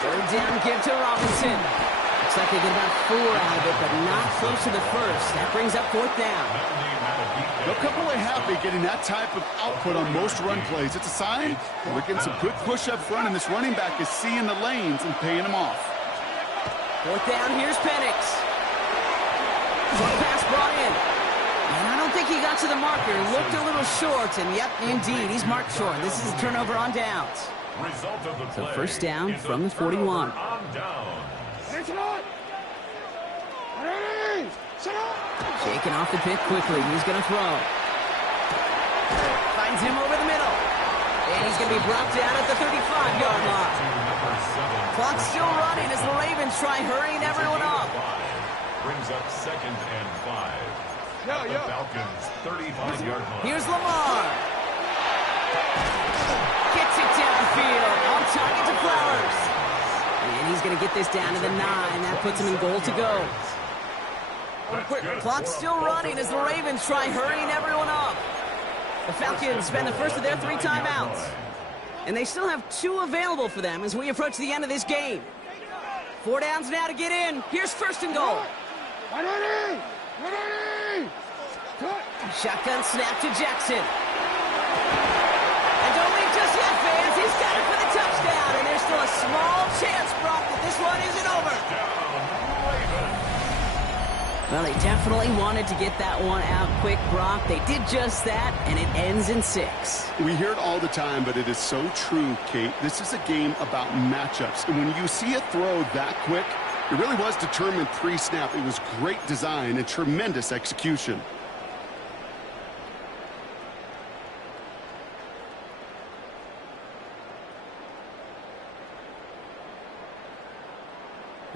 Third down, give to Robinson. Looks like they get about 4 out of it, but not close to the first. That brings up 4th down. They'll come away happy getting that type of output on most run plays. It's a sign they're getting some good push up front, and this running back is seeing the lanes and paying them off. 4th down, here's Penix. Short pass brought in. And I don't think he got to the marker. Looked a little short, and yep, indeed, he's marked short. This is a turnover on downs. So first down from the 41. Shaking off the pick quickly. He's going to throw. Finds him over the middle. And he's going to be brought down at the 35-yard line. Clock's still running as the Ravens try hurrying everyone up. Brings up 2nd and 5. At the Falcons' 35-yard line. Here's Lamar. Gets it downfield. On target to Flowers. And he's going to get this down to the 9. That puts him in goal to go. Clock's still running as the Ravens try hurrying everyone up. The Falcons spend the first of their 3 timeouts. And they still have 2 available for them as we approach the end of this game. 4 downs now to get in. Here's first and goal. Shotgun snap to Jackson. And don't leave just yet, fans. He's got it for the touchdown. And there's still a small chance, Brock, that this one isn't over. Well, they definitely wanted to get that one out quick, Brock. They did just that, and it ends in 6. We hear it all the time, but it is so true, Kate. This is a game about matchups. And when you see a throw that quick, it really was determined pre-snap. It was great design and tremendous execution.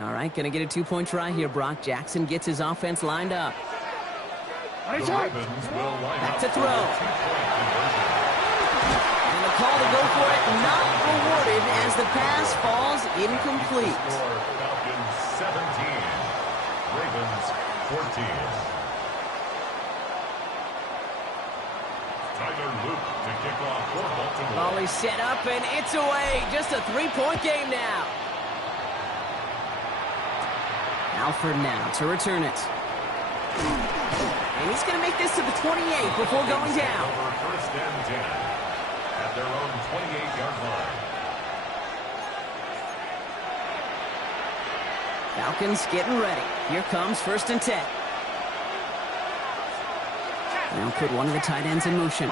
All right, going to get a 2-point try here, Brock. Jackson gets his offense lined up. Back to throw. And the call to go for it not rewarded as the pass falls incomplete. Falcons 17, Ravens 14. Tyler Luke to kick off for Baltimore. Volley set up, and it's away. Just a 3-point game now. Alford now to return it. And he's going to make this to the 28 before going down. First and 10 at their own 28-yard line. Falcons getting ready. Here comes first and 10. Now put one of the tight ends in motion.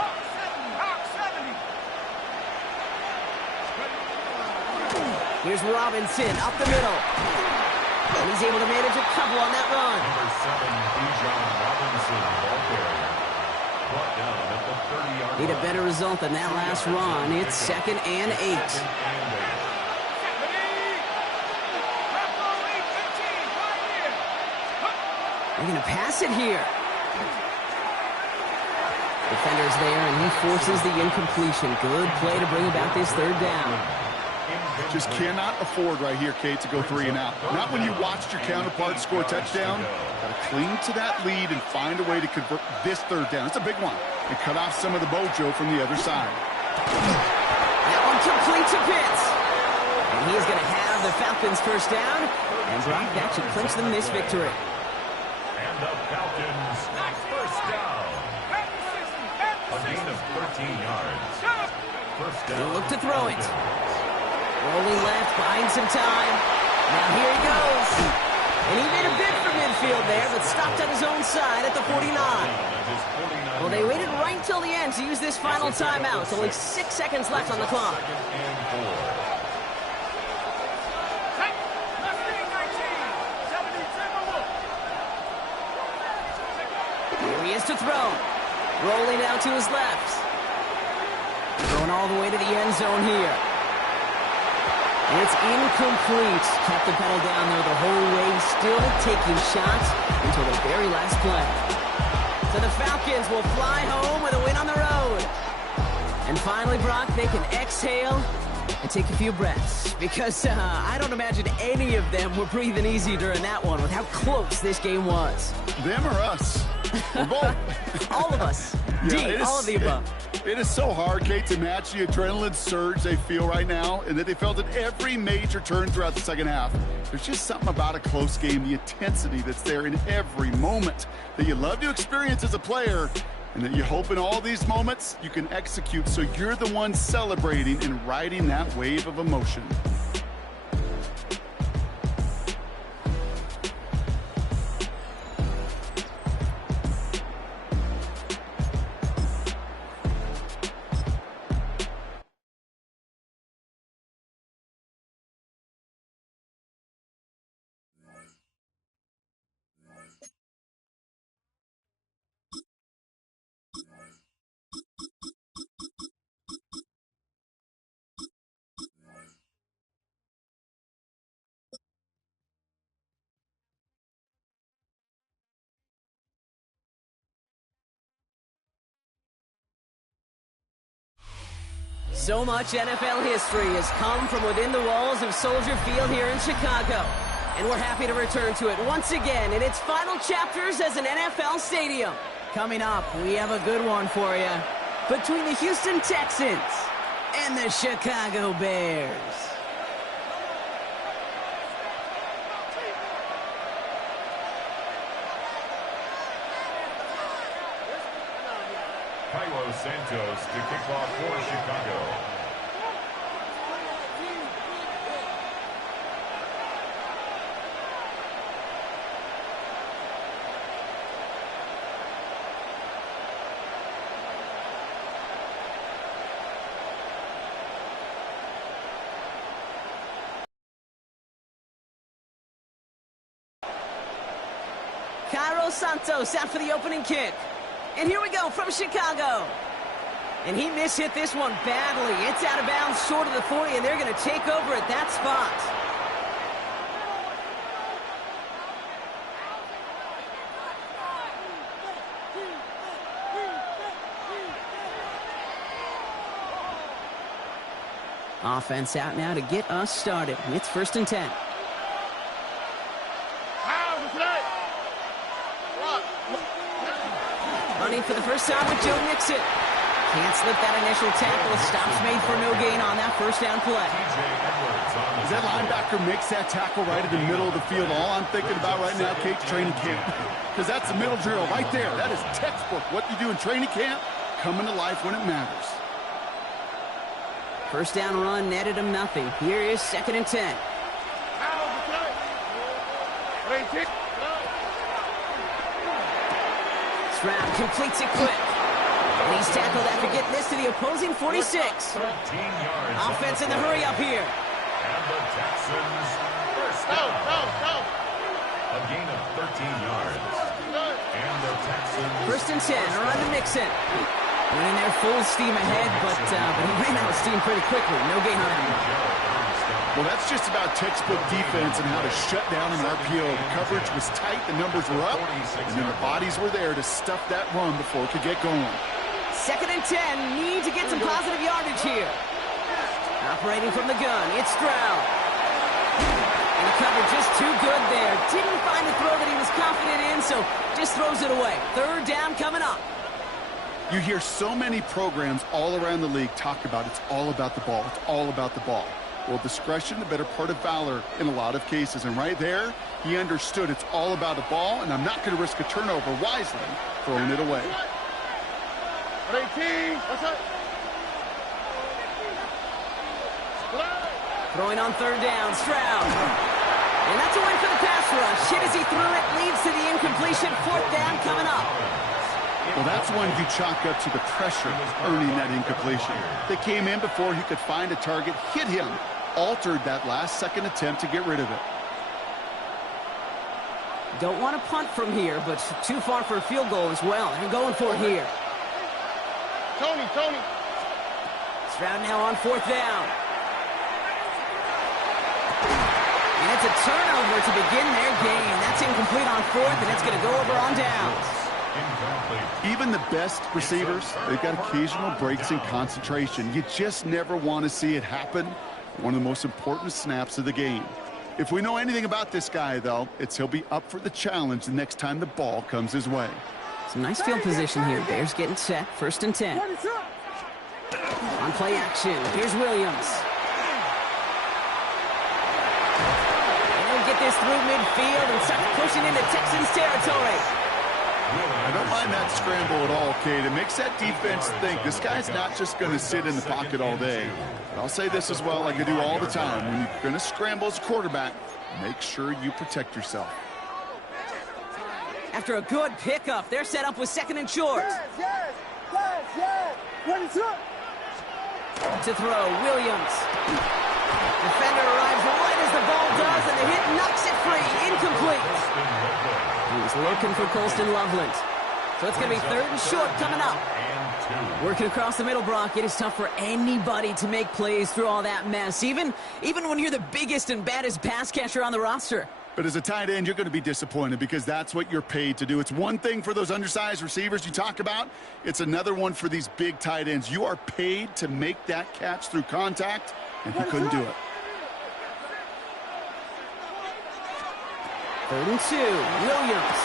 Here's Robinson up the middle. And he's able to manage a couple on that run. Number 7, Bijan Robinson, ball carrier. Brought down at the 30-yard line. Need a better result than that last run. It's 2nd and 8. They're going to pass it here. Defender's there, and he forces the incompletion. Good play to bring about this 3rd down. Just cannot afford right here, Kate, to go 3 and out. Not when you watched your counterpart score a touchdown. Got to cling to that lead and find a way to convert this 3rd down. It's a big one. And cut off some of the mojo from the other side. That one complete to Pitts. And he is going to have the Falcons first down. And Brock, that should clinch them this victory. And the Falcons first down. A gain of 13 yards. First down. He'll look to throw it. Rolling left, buying some time. Now here he goes. And he made a bid for midfield there, but stopped on his own side at the 49. Well, they waited right until the end to use this final timeout. It's only 6 seconds left on the clock. Here he is to throw. Rolling out to his left. Going all the way to the end zone here. And it's incomplete. Kept the pedal down there the whole way, still taking shots until the very last play. So the Falcons will fly home with a win on the road. And finally, Brock, they can exhale and take a few breaths. Because I don't imagine any of them were breathing easy during that one with how close this game was. Them or us? We're both. All of us. Yeah, All of the above. It is so hard, Kate, to match the adrenaline surge they feel right now and that they felt at every major turn throughout the second half. There's just something about a close game, the intensity that's there in every moment that you love to experience as a player, and that you hope in all these moments you can execute so you're the one celebrating and riding that wave of emotion. So much NFL history has come from within the walls of Soldier Field here in Chicago. And we're happy to return to it once again in its final chapters as an NFL stadium. Coming up, we have a good one for you. Between the Houston Texans and the Chicago Bears. Santos to kick off for Chicago. Cairo Santos out for the opening kick. And here we go from Chicago. And he mishit this one badly. It's out of bounds short of the 40, and they're going to take over at that spot. Offense out now to get us started. It's 1st and 10. Running for the first time with Joe Mixon. Can't slip that initial tackle. Stops made for no gain on that first down play. As that linebacker makes that tackle right in the middle of the field, all I'm thinking about right now, Kate, training camp. Because that's the middle drill right there. That is textbook. What you do in training camp, coming to life when it matters. First down run netted him nothing. Here is 2nd and 10. Stroud completes it quick. And he's tackled after getting this to the opposing 46. Offense in the hurry up here. And the Texans first down. A gain of 13 yards. And the Texans 1st and 10, run to Mixon. Went in there full steam ahead, but he ran out of steam pretty quickly. No gain on him. Well, that's just about textbook defense and how to shut down an RPO. The coverage was tight, the numbers were up, and then the bodies were there to stuff that run before it could get going. 2nd and 10, need to get some positive yardage here. Operating from the gun, it's Stroud. And the coverage just too good there. Didn't find the throw that he was confident in, so just throws it away. 3rd down coming up. You hear so many programs all around the league talk about it's all about the ball. It's all about the ball. Well, discretion, the better part of valor in a lot of cases. And right there, he understood it's all about the ball, and I'm not going to risk a turnover wisely, throwing it away. Throwing on 3rd down, Stroud. And that's a win for the pass rush. Hit as he threw it, leads to the incompletion. 4th down coming up. Well, that's one you chalk up to the pressure earning that incompletion. They came in before he could find a target, hit him, altered that last-second attempt to get rid of it. Don't want to punt from here, but too far for a field goal as well. They're going for it here. Tony. Stroud now on 4th down. And it's a turnover to begin their game. That's incomplete on 4th, and it's going to go over on downs. Even the best receivers, they've got occasional breaks in concentration. You just never want to see it happen. One of the most important snaps of the game. If we know anything about this guy, though, it's he'll be up for the challenge the next time the ball comes his way. Some nice field position here. Bears getting set. 1st and 10. On play action, here's Williams. And he'll get this through midfield and start pushing into Texans territory. I don't mind that scramble at all, Kate. It makes that defense think this guy's not just going to sit in the pocket all day. But I'll say this as well, like I do all the time. When you're going to scramble as a quarterback, make sure you protect yourself. After a good pickup, they're set up with second and short. To throw, Williams. Defender arrives right as the ball does, and the hit knocks it free. Incomplete. He's looking for Colston Loveland. So it's going to be third and short coming up. Working across the middle, Brock. It is tough for anybody to make plays through all that mess, even when you're the biggest and baddest pass catcher on the roster. But as a tight end, you're going to be disappointed because that's what you're paid to do. It's one thing for those undersized receivers you talk about. It's another one for these big tight ends. You are paid to make that catch through contact, and he couldn't do it. 3rd and 2. Williams.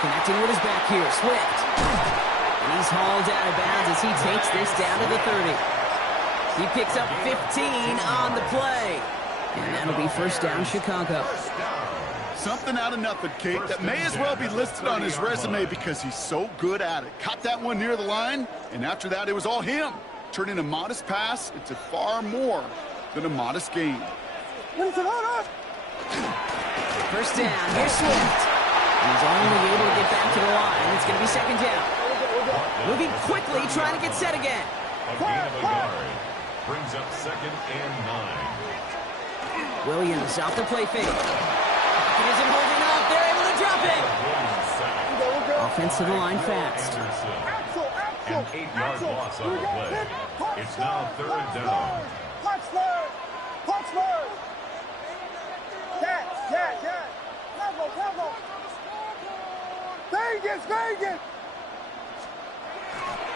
Connecting with his back here. Swift. And he's hauled out of bounds as he takes this down to the 30. He picks up 15 on the play. And that'll be first down, Chicago. Something out of nothing, Kate, that may as well be listed on his resume because he's so good at it. Caught that one near the line, and after that, it was all him. Turning a modest pass into far more than a modest gain. First down, here's Swift. He's only able to get back to the line. It's going to be second down. Moving quickly, trying to get set again. A gain of a yard. Brings up 2nd and 9. Williams off the play fake. It isn't holding up. They're able to drop it. Offense to the line fast. An 8-yard loss on the play. It's now 3rd down. Vegas!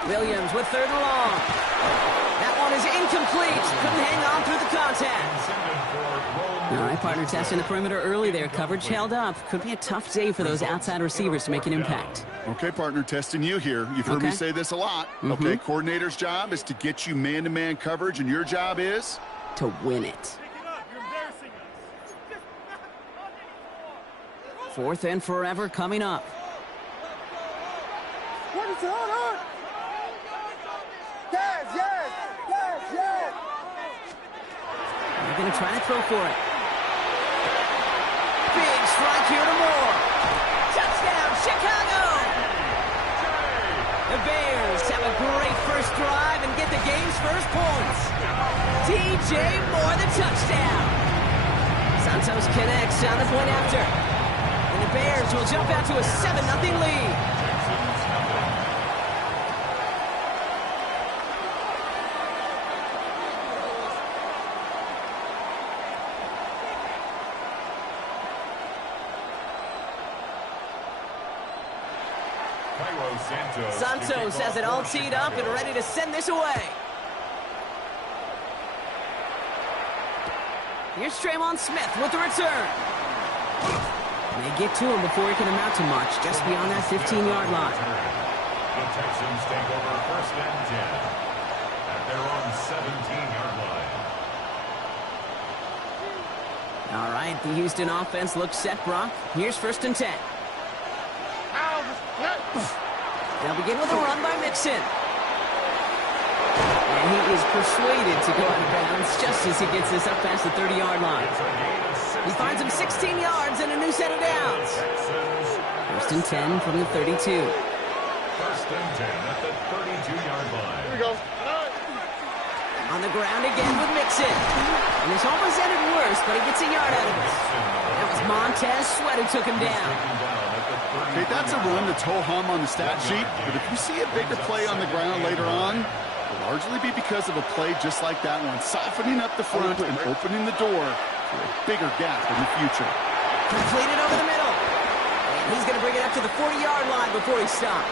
Williams with 3rd and long. That one is incomplete. Couldn't hang on through the contact. All right, partner, testing the perimeter early there. Coverage held up. Could be a tough day for those outside receivers to make an impact. Okay, partner, testing you here. You've heard me say this a lot. Okay, coordinator's job is to get you man-to-man coverage, and your job is? To win it. 4th and forever coming up. They're going to try to throw for it. Big strike here to Moore. Touchdown, Chicago! The Bears have a great first drive and get the game's first points. DJ Moore, the touchdown. Santos connects on the point after. And the Bears will jump out to a 7-0 lead. Santos has it all teed up and ready to send this away. Here's Traymon Smith with the return. They get to him before he can amount to much, just beyond that 15-yard line. The Texans take over 1st and 10 at their own 17-yard line. All right, the Houston offense looks set, Brock. Here's 1st and 10. They'll begin with a run by Mixon. And he is persuaded to go out of bounds just as he gets this up past the 30-yard line. He finds him 16 yards and a new set of downs. 1st and 10 from the 32. 1st and 10 at the 32-yard line. Here we go. On the ground again with Mixon. And this almost ended worse, but he gets a yard out of it. That was Montez Sweat who took him down. Okay, that's a run that's ho-hum on the stat sheet, but if you see a bigger play on the ground later on, it'll largely be because of a play just like that one, softening up the front and opening the door for a bigger gap in the future. Completed over the middle. And he's going to bring it up to the 40-yard line before he stopped.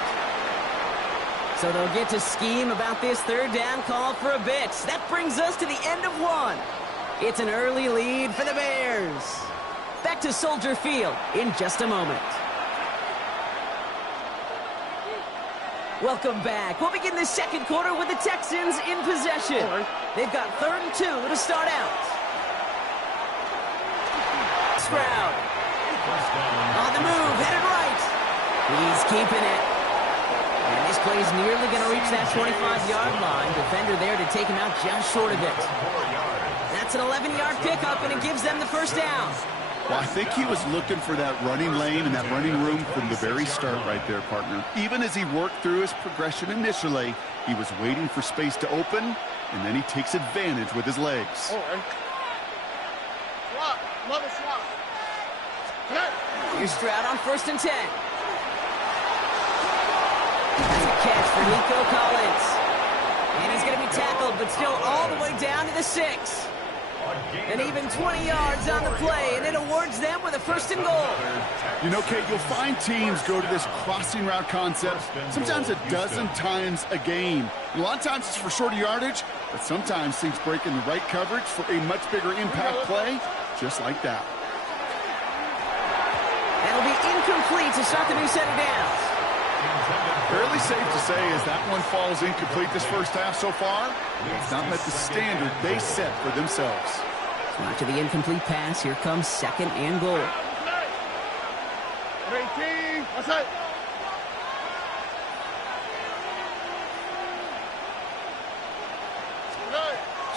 So they'll get to scheme about this 3rd down call for a bit. That brings us to the end of one. It's an early lead for the Bears. Back to Soldier Field in just a moment. Welcome back. We'll begin the second quarter with the Texans in possession. They've got 3rd and 2 to start out. Stroud. On the move, headed right. He's keeping it. And this play's nearly going to reach that 25-yard line. Defender there to take him out just short of it. That's an 11-yard pickup, and it gives them the first down. Well, I think he was looking for that running lane and that running room from the very start right there, partner. Even as he worked through his progression initially, he was waiting for space to open, and then he takes advantage with his legs. Here's Stroud on 1st and 10. That's a catch for Nico Collins. And he's going to be tackled, but still all the way down to the 6. And even 20 yards on the play, and it awards them with a 1st and goal. You know, Kate, you'll find teams go to this crossing route concept sometimes a dozen times a game. A lot of times it's for shorter yardage, but sometimes things break in the right coverage for a much bigger impact play, just like that. That'll be incomplete to start the new set of downs. Fairly safe to say as that one falls incomplete this first half so far, it's not met the standard they set for themselves. So after the incomplete pass, here comes 2nd and goal.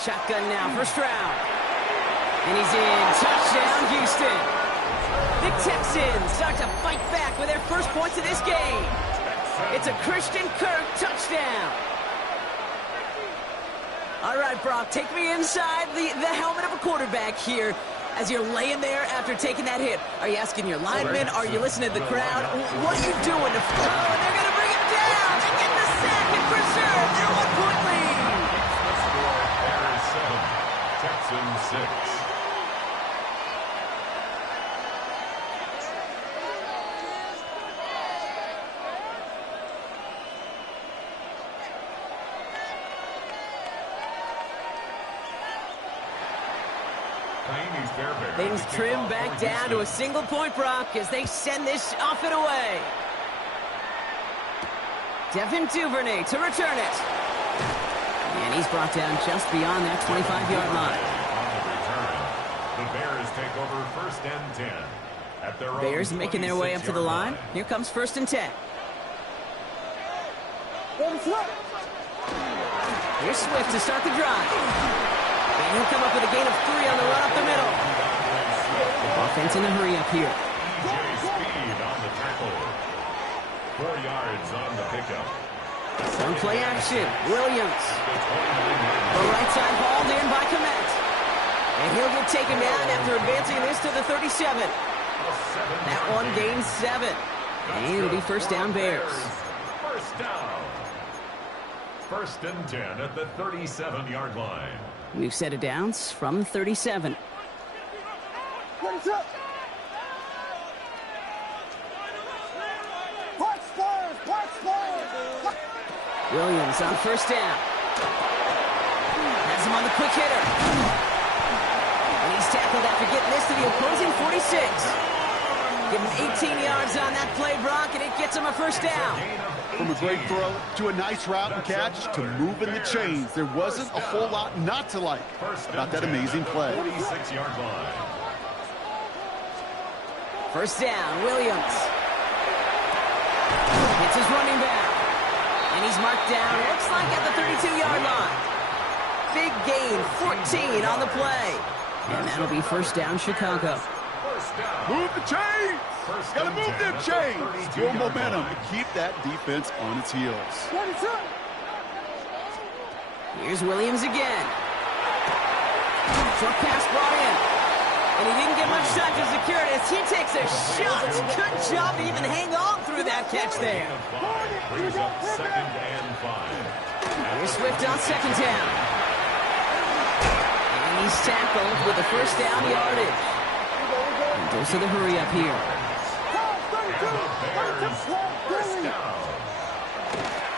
Shotgun now for Stroud. And he's in. Touchdown, Houston. The Texans start to fight back with their first points of this game. It's a Christian Kirk touchdown. All right, Brock, take me inside the helmet of a quarterback here as you're laying there after taking that hit. Are you asking your linemen? Are you listening to the crowd? What are you doing? They're going to bring him down. They get the sack and preserve their 1-point lead. Bears 7, Texans 6. Things trim back down to a single-point, Brock, as they send this off and away. Devin Duvernay to return it. And he's brought down just beyond that 25-yard line. The Bears take over 1st and 10. At their Bears making their way up to the line. Here comes 1st and 10. Here's Swift to start the drive. And he'll come up with a gain of 3 on the run up the middle. Offense in the hurry up here. Speed on the tackle. 4 yards on the pickup. Some play action. Williams. The right side hauled in by Komet. And he'll get taken down after advancing this to the 37. That one gains 7. And it'll be 1st down Bears. 1st down. 1st and 10 at the 37-yard line. We've set it downs from 37. Williams on 1st down. Has him on the quick hitter. And he's tackled after getting this to the opposing 46. Give him 18 yards on that play, Brock, and it gets him a 1st down. From a great throw to a nice route and catch to moving the chains, there wasn't a whole lot not to like about that amazing play. 46-yard line. 1st down, Williams. Hits his running back. And he's marked down, looks like at the 32-yard line. Big gain, 14 on the play. And that'll be 1st down, Chicago. Move the chains! Got to move them chains! Build momentum and keep that defense on its heels. Here's Williams again. Short pass brought in. And he didn't get much time to secure it as he takes a shot. Good job to even hang on through that catch there. Brings up 2nd and 5. Here's Swift on 2nd down. And he's tackled with the 1st down yardage. And goes to the hurry up here.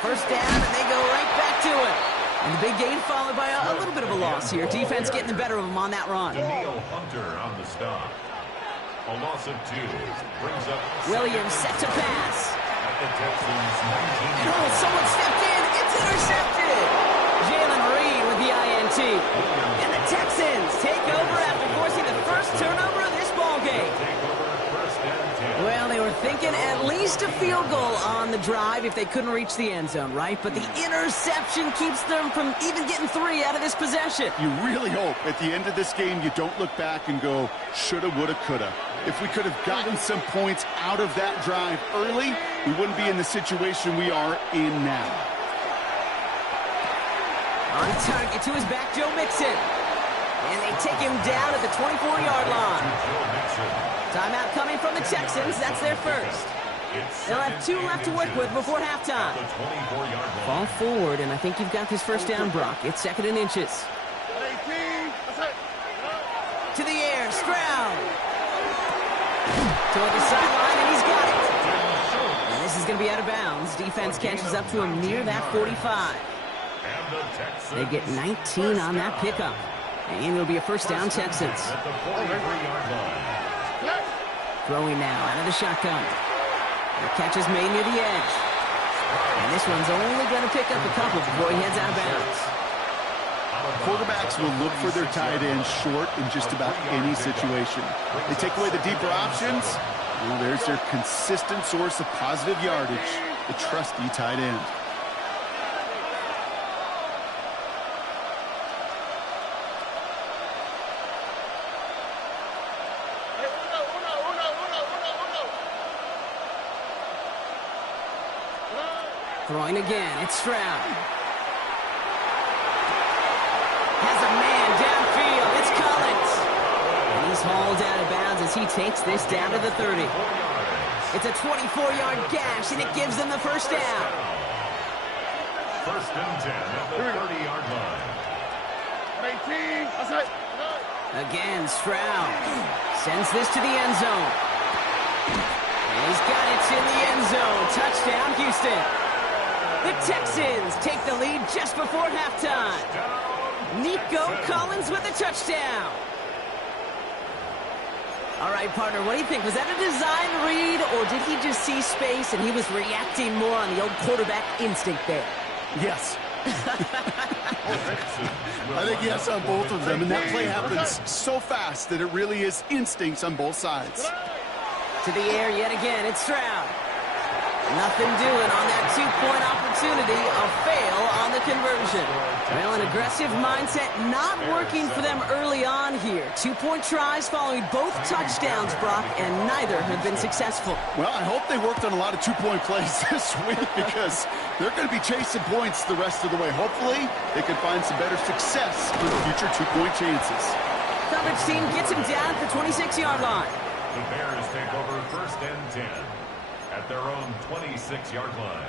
1st down, and they go right back to it. And the big gain followed by a little bit of a loss here. Defense getting the better of them on that run. Daniil Hunter on the stop. A loss of 2 brings up Williams set to pass. the Texans, 19 Oh, someone stepped in. It's intercepted. Jalen Reed with the INT. And the Texans take over after forcing the first turnover of this ballgame. take over first and 10. Well, they were thinking at least a field goal on the drive if they couldn't reach the end zone, right? But the interception keeps them from even getting 3 out of this possession. You really hope at the end of this game you don't look back and go, shoulda, woulda, coulda. If we could have gotten some points out of that drive early, we wouldn't be in the situation we are in now. On target to his back, Joe Mixon. And they take him down at the 24-yard line. Timeout coming from the Texans. That's their first. They'll have 2 left to work with before halftime. Ball forward, and I think you've got this first down, Brock. It's 2nd and inches. To the air, Stroud. Toward the sideline, and he's got it. And this is going to be out of bounds. Defense catches up to him near that 45. They get 19 on that pickup. And it'll be a first down, Texans. Throwing now out of the shotgun. The catch is made near the edge. And this one's only going to pick up a couple before he heads out of bounds. Quarterbacks will look for their tight end short in just about any situation. They take away the deeper options. Well, there's their consistent source of positive yardage, the trusty tight end. Throwing again, it's Stroud. Has a man downfield, it's Collins. And he's hauled out of bounds as he takes this down to the 30. It's a 24-yard gash, and it gives them the first down. First and 10 at the 30-yard line. Again, Stroud sends this to the end zone. And he's got it in the end zone. Touchdown, Houston. The Texans take the lead just before halftime. Nico Collins with a touchdown. All right, partner, what do you think? Was that a design read, or did he just see space and he was reacting more on the old quarterback instinct there? Yes. I think yes on both of them, and that play happens so fast that it really is instincts on both sides. To the air yet again, it's Stroud. Nothing doing on that 2-point opportunity. A fail on the conversion. Well, an aggressive mindset not working for them early on here. 2-point tries following both touchdowns, Brock, and neither have been successful. Well, I hope they worked on a lot of 2-point plays this week because they're going to be chasing points the rest of the way. Hopefully, they can find some better success for the future 2-point chances. Coverage team gets him down at the 26-yard line. The Bears take over first and 10 at their own 26-yard line.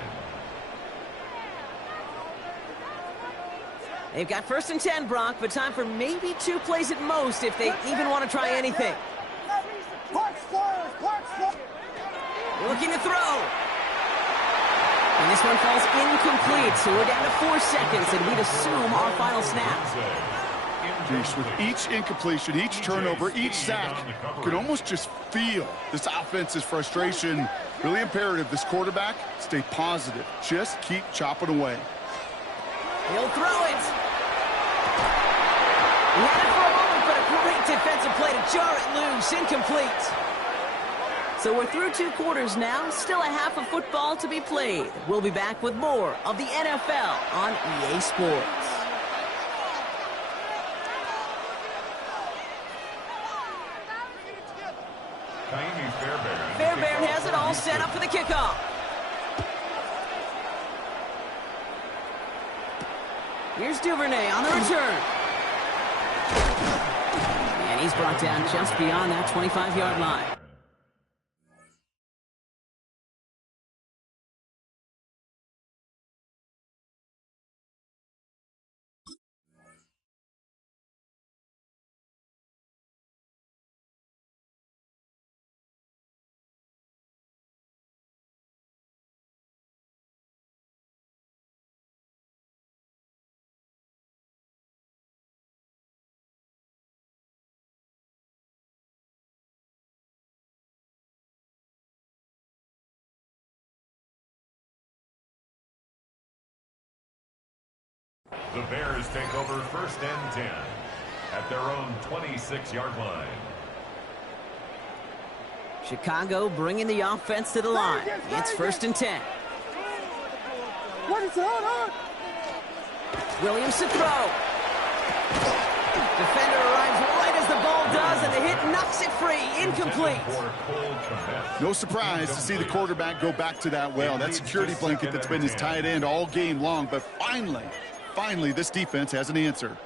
They've got first and 10, Brock, but time for maybe 2 plays at most if they even want to try anything. Looking to throw. And this one falls incomplete, so we're down to 4 seconds, and we'd assume our final snap. Jeez, with each incompletion, each turnover, each sack, you can almost just feel this offense's frustration. Really imperative, this quarterback, stay positive. Just keep chopping away. He'll throw it. He had it for a moment, but a great defensive play to jar it loose. Incomplete. So we're through 2 quarters now. Still a half of football to be played. We'll be back with more of the NFL on EA Sports. Fairbairn has it all set up for the kickoff. Here's Duvernay on the return. And he's brought down just beyond that 25-yard line. The Bears take over 1st and 10 at their own 26-yard line. Chicago bringing the offense to the line. It's 1st and 10. Williams to throw. Defender arrives right as the ball does, and the hit knocks it free. Incomplete. No surprise to see the quarterback go back to that well. That security blanket that's been his tight end all game long. But finally, this defense has an answer.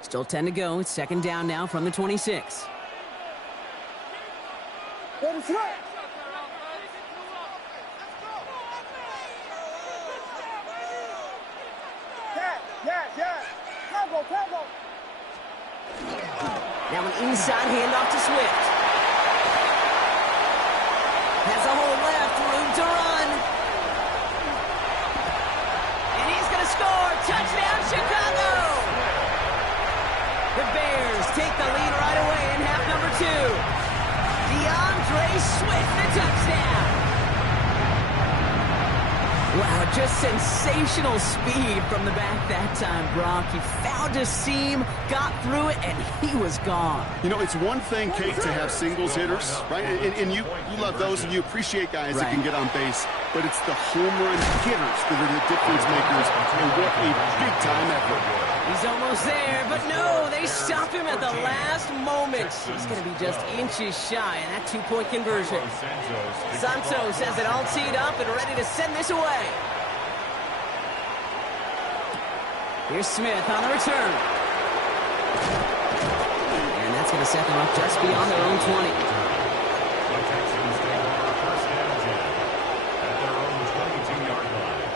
Still 10 to go. It's 2nd down now from the 26. Now an inside handoff to Swift. Has a hole left, room to run. And he's going to score. Touchdown, Chicago! The Bears take the lead right away in half number 2. DeAndre Swift, the touchdown. Wow, just sensational speed from the back that time, Brock. He found a seam, got through it, and he was gone. You know, it's one thing, Kate, to have singles hitters, right? And you love those, and you appreciate guys that can get on base. But it's the home run hitters that are the difference makers, and what a big-time effort. He's almost there, but no, they stop him at the last moment. He's going to be just inches shy in that 2-point conversion. Santos has it all teed up and ready to send this away. Here's Smith on the return. And that's going to set them up just beyond their own 20. The Texans take over 1st and 10 at their own 22-yard line.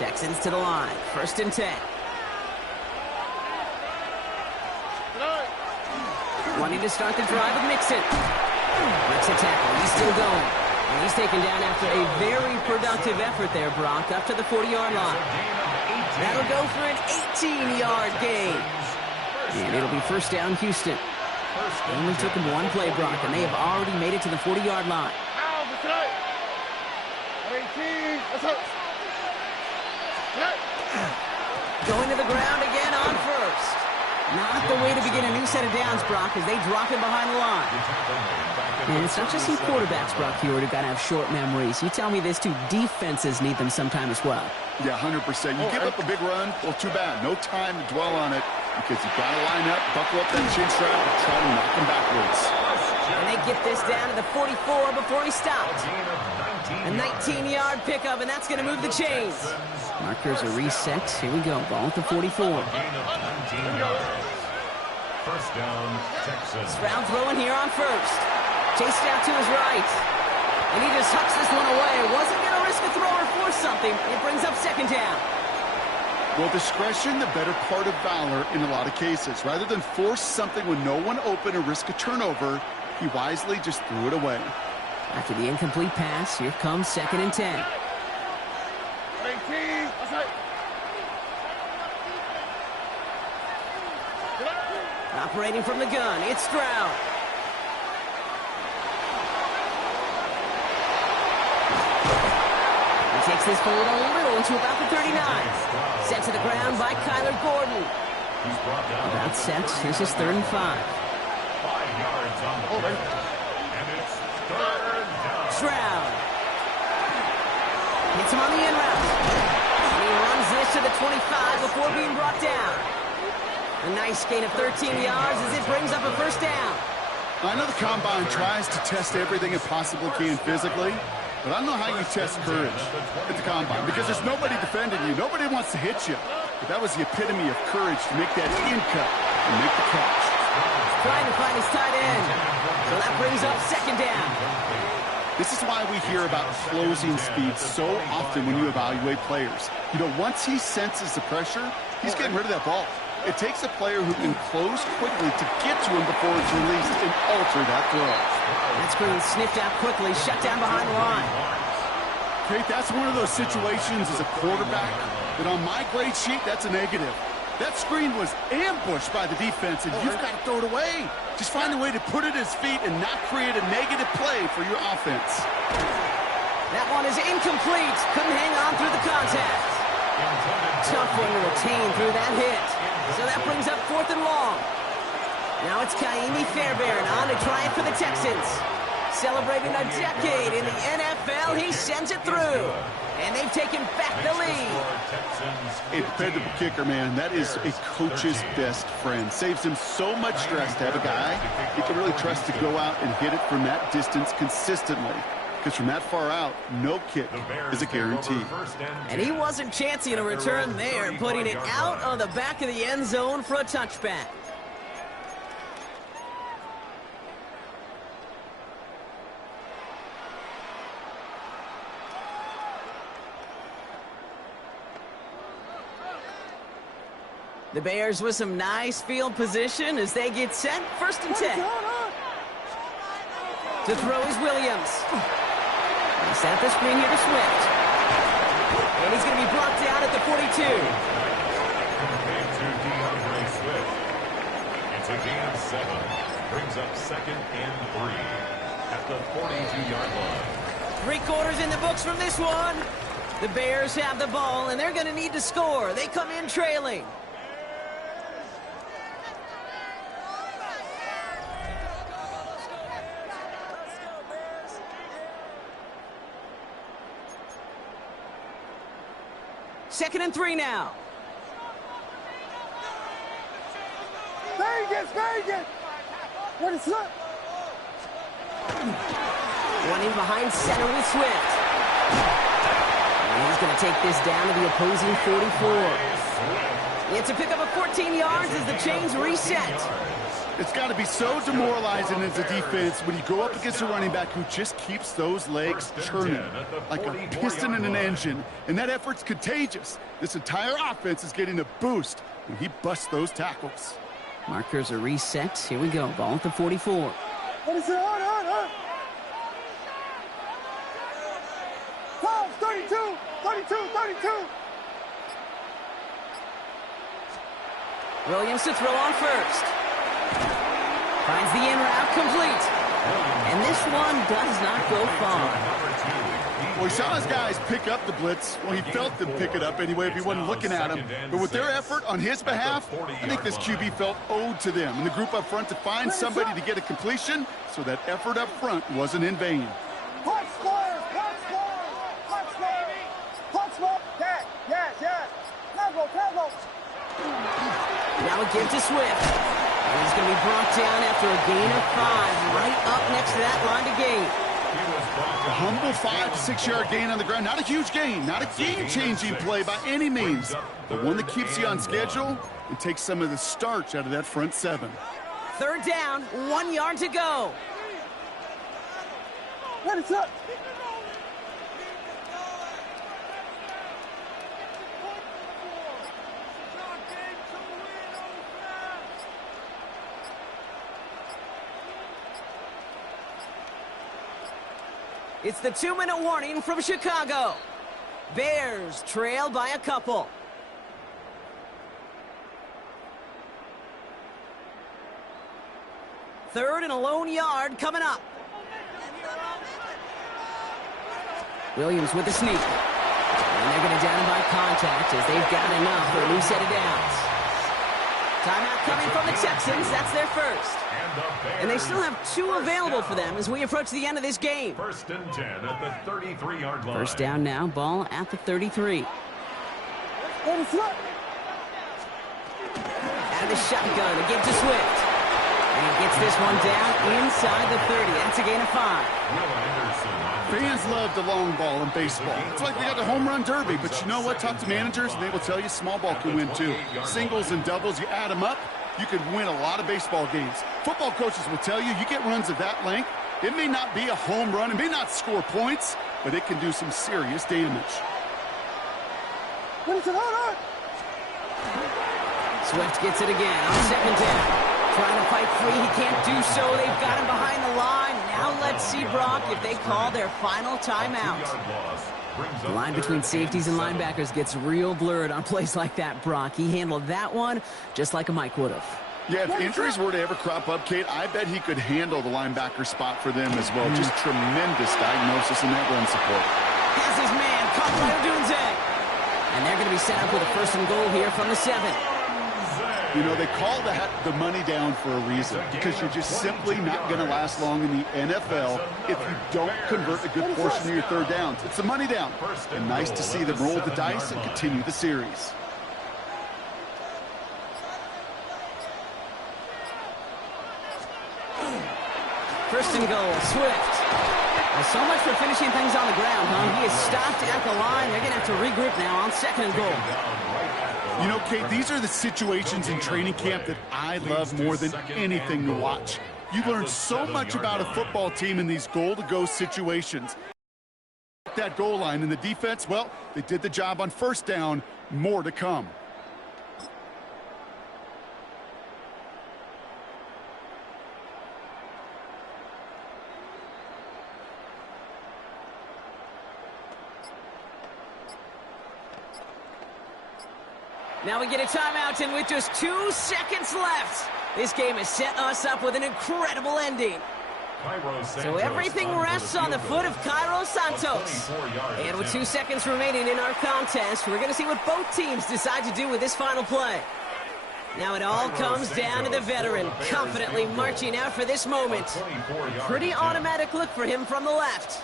Texans to the line, 1st and 10. Wanting to start the drive with Mixon. Breaks a tackle. He's still going. And he's taken down after a very productive effort there, Brock, up to the 40-yard line. That'll go for an 18-yard gain. And it'll be 1st down, Houston. It only took him one play, Brock, and they have already made it to the 40-yard line. Going to the ground again on 1st. Not the way to begin a new set of downs, Brock, as they drop him behind the line. And it's not just some quarterbacks, Brock, here who got to have short memories. You tell me this, too. Defenses need them sometime as well. Yeah, 100%. You give up a big run, well, too bad. No time to dwell on it because you've got to line up, buckle up that chin strap, and try to knock him backwards. And they get this down to the 44 before he stopped. A 19-yard pickup, and that's going to move the chains. Markers are reset. Here we go. Ball at the 44. 1st down, Texans. Stroud throwing here on 1st. Chased out to his right. And he just hucks this one away. Wasn't going to risk a throw or force something. It brings up 2nd down. Well, discretion, the better part of valor in a lot of cases. Rather than force something when no one open or risk a turnover, he wisely just threw it away. After the incomplete pass, here comes 2nd and 10. Operating from the gun, it's Stroud. He takes this forward a little into about the 39. Sent to the ground by Kyler Gordon. About set. Here's his 3rd and 5. 5 yards on the play. And it's 3rd down. Stroud. Hits him on the in route. And he runs this to the 25 before being brought down. A nice gain of 13 yards as it brings up a 1st down. I know the Combine tries to test everything it possibly can physically, but I don't know how you test courage at the Combine because there's nobody defending you. Nobody wants to hit you. But that was the epitome of courage to make that in cut and make the catch. Trying to find his tight end. So that brings up 2nd down. This is why we hear about closing speed so often when you evaluate players. You know, once he senses the pressure, he's getting rid of that ball. It takes a player who can close quickly to get to him before it's released and alter that throw. That screen sniffed out quickly, shut down behind the line. Kate, that's one of those situations as a quarterback that on my grade sheet, that's a negative. That screen was ambushed by the defense, and you've got to throw it away. Just find a way to put it at his feet and not create a negative play for your offense. That one is incomplete. Couldn't hang on through the contact. Tough one to retain through that hit. So that brings up 4th and long. Now it's Kaimi Fairbairn on to try it for the Texans. Celebrating a decade in the NFL, he sends it through. And they've taken back the lead. A dependable kicker, man. That is a coach's best friend. Saves him so much stress to have a guy he can really trust to go out and hit it from that distance consistently. Because from that far out, no kick is a guarantee. And he wasn't chancing a return there, putting it out of the back of the end zone for a touchback. The Bears with some nice field position as they get set. 1st and 10. To throw is Williams. He set up the screen here to Swift. And he's going to be brought down at the 42. It's a gain of 7. Brings up 2nd and 3 at the 42-yard line. 3 quarters in the books from this one. The Bears have the ball, and they're going to need to score. They come in trailing. Second and 3 now. Vegas! What is up? Running behind center with Swift. And he's going to take this down to the opposing 44. It's a pickup of 14 yards as the chains reset. It's got to be so demoralizing as a defense when you go up against a running back who just keeps those legs churning like a piston in an engine, and that effort's contagious. This entire offense is getting a boost when he busts those tackles. Markers are reset. Here we go. Ball at the 44. What is it? On. 32. Williams to throw on first. Finds the in route complete. And this one does not go far. Well, he saw his guys pick up the blitz. Well, he felt them pick it up anyway if he wasn't looking at him. But with their effort on his behalf, I think this QB felt owed to them and the group up front to find somebody to get a completion, so that effort up front wasn't in vain. Punch square! Yes. Travel. Now a give to Swift. And he's going to be brought down after a gain of 5, right up next to that line to gain. A humble 5 to 6 yard gain on the ground. Not a huge gain, not a game-changing play by any means, but one that keeps you on schedule and takes some of the starch out of that front 7. 3rd down, 1 yard to go. What is up? It's the 2-minute warning from Chicago. Bears trail by a couple. 3rd and a lone yard coming up. Williams with the sneak. And they're going to down by contact as they've got enough for a new set of downs. Timeout coming from the Texans. That's their first. And they still have 2 available for them as we approach the end of this game. 1st and 10 at the 33-yard line. First down now, ball at the 33. What is up? Out of the shotgun, a give to Swift. And he gets this one down inside the 30. That's a gain of 5. Fans love the long ball in baseball. It's like they got the home run derby, but you know what? Talk to managers, and they will tell you small ball can win too. Singles and doubles, you add them up, you could win a lot of baseball games. Football coaches will tell you get runs of that length. It may not be a home run, it may not score points, but it can do some serious damage. What is it? On. Swift gets it again on 2nd down. Trying to fight free, he can't do so. They've got him behind the line. Now let's see, Brock, if they call their final timeout. The line between safeties and linebackers gets real blurred on plays like that, Brock. He handled that one just like a Mike would have. Yeah, if injuries were to ever crop up, Kate, I bet he could handle the linebacker spot for them as well. Just tremendous diagnosis in that run support. Has his man, caught by Odunze. And they're going to be set up with a 1st and goal here from the 7. You know, they call that the money down for a reason, because you're just simply not going to last long in the NFL if you don't convert a good portion of your 3rd downs. It's the money down. And nice to see them roll the dice and continue the series. First and goal, Swift. Well, so much for finishing things on the ground, huh? He is stopped at the line. They're going to have to regroup now on 2nd and goal. You know, Kate, these are the situations in training camp that I love more than anything to watch. You learn so much about a football team in these goal-to-go situations. That goal line, and the defense, well, they did the job on 1st down. More to come. Now we get a timeout, and with just 2 seconds left, this game has set us up with an incredible ending. So everything rests on the foot of Cairo Santos. And with 2 seconds remaining in our contest, we're going to see what both teams decide to do with this final play. Now it all comes down to the veteran, confidently marching out for this moment. Pretty automatic look for him from the left.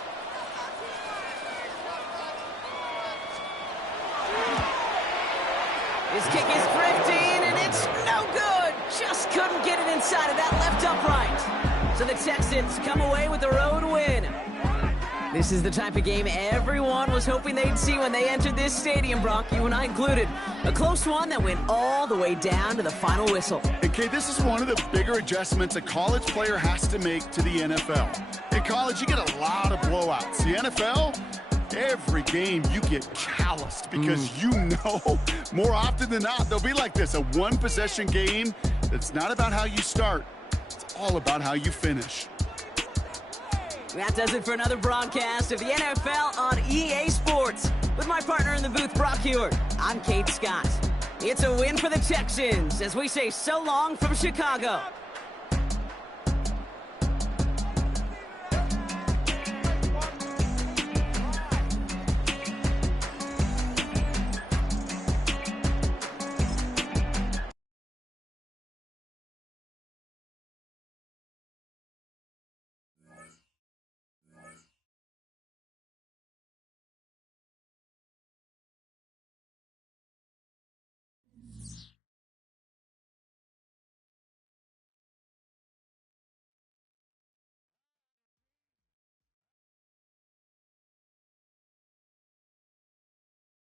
His kick is drifting, and it's no good. Just couldn't get it inside of that left upright. So the Texans come away with the road win. This is the type of game everyone was hoping they'd see when they entered this stadium, Brock, you and I included. A close one that went all the way down to the final whistle. Okay, this is one of the bigger adjustments a college player has to make to the NFL. In college, you get a lot of blowouts. The NFL, every game you get calloused because you know more often than not they'll be like this, a one-possession game that's not about how you start. It's all about how you finish. That does it for another broadcast of the NFL on EA Sports. With my partner in the booth, Brock Hewitt, I'm Kate Scott. It's a win for the Texans as we say so long from Chicago.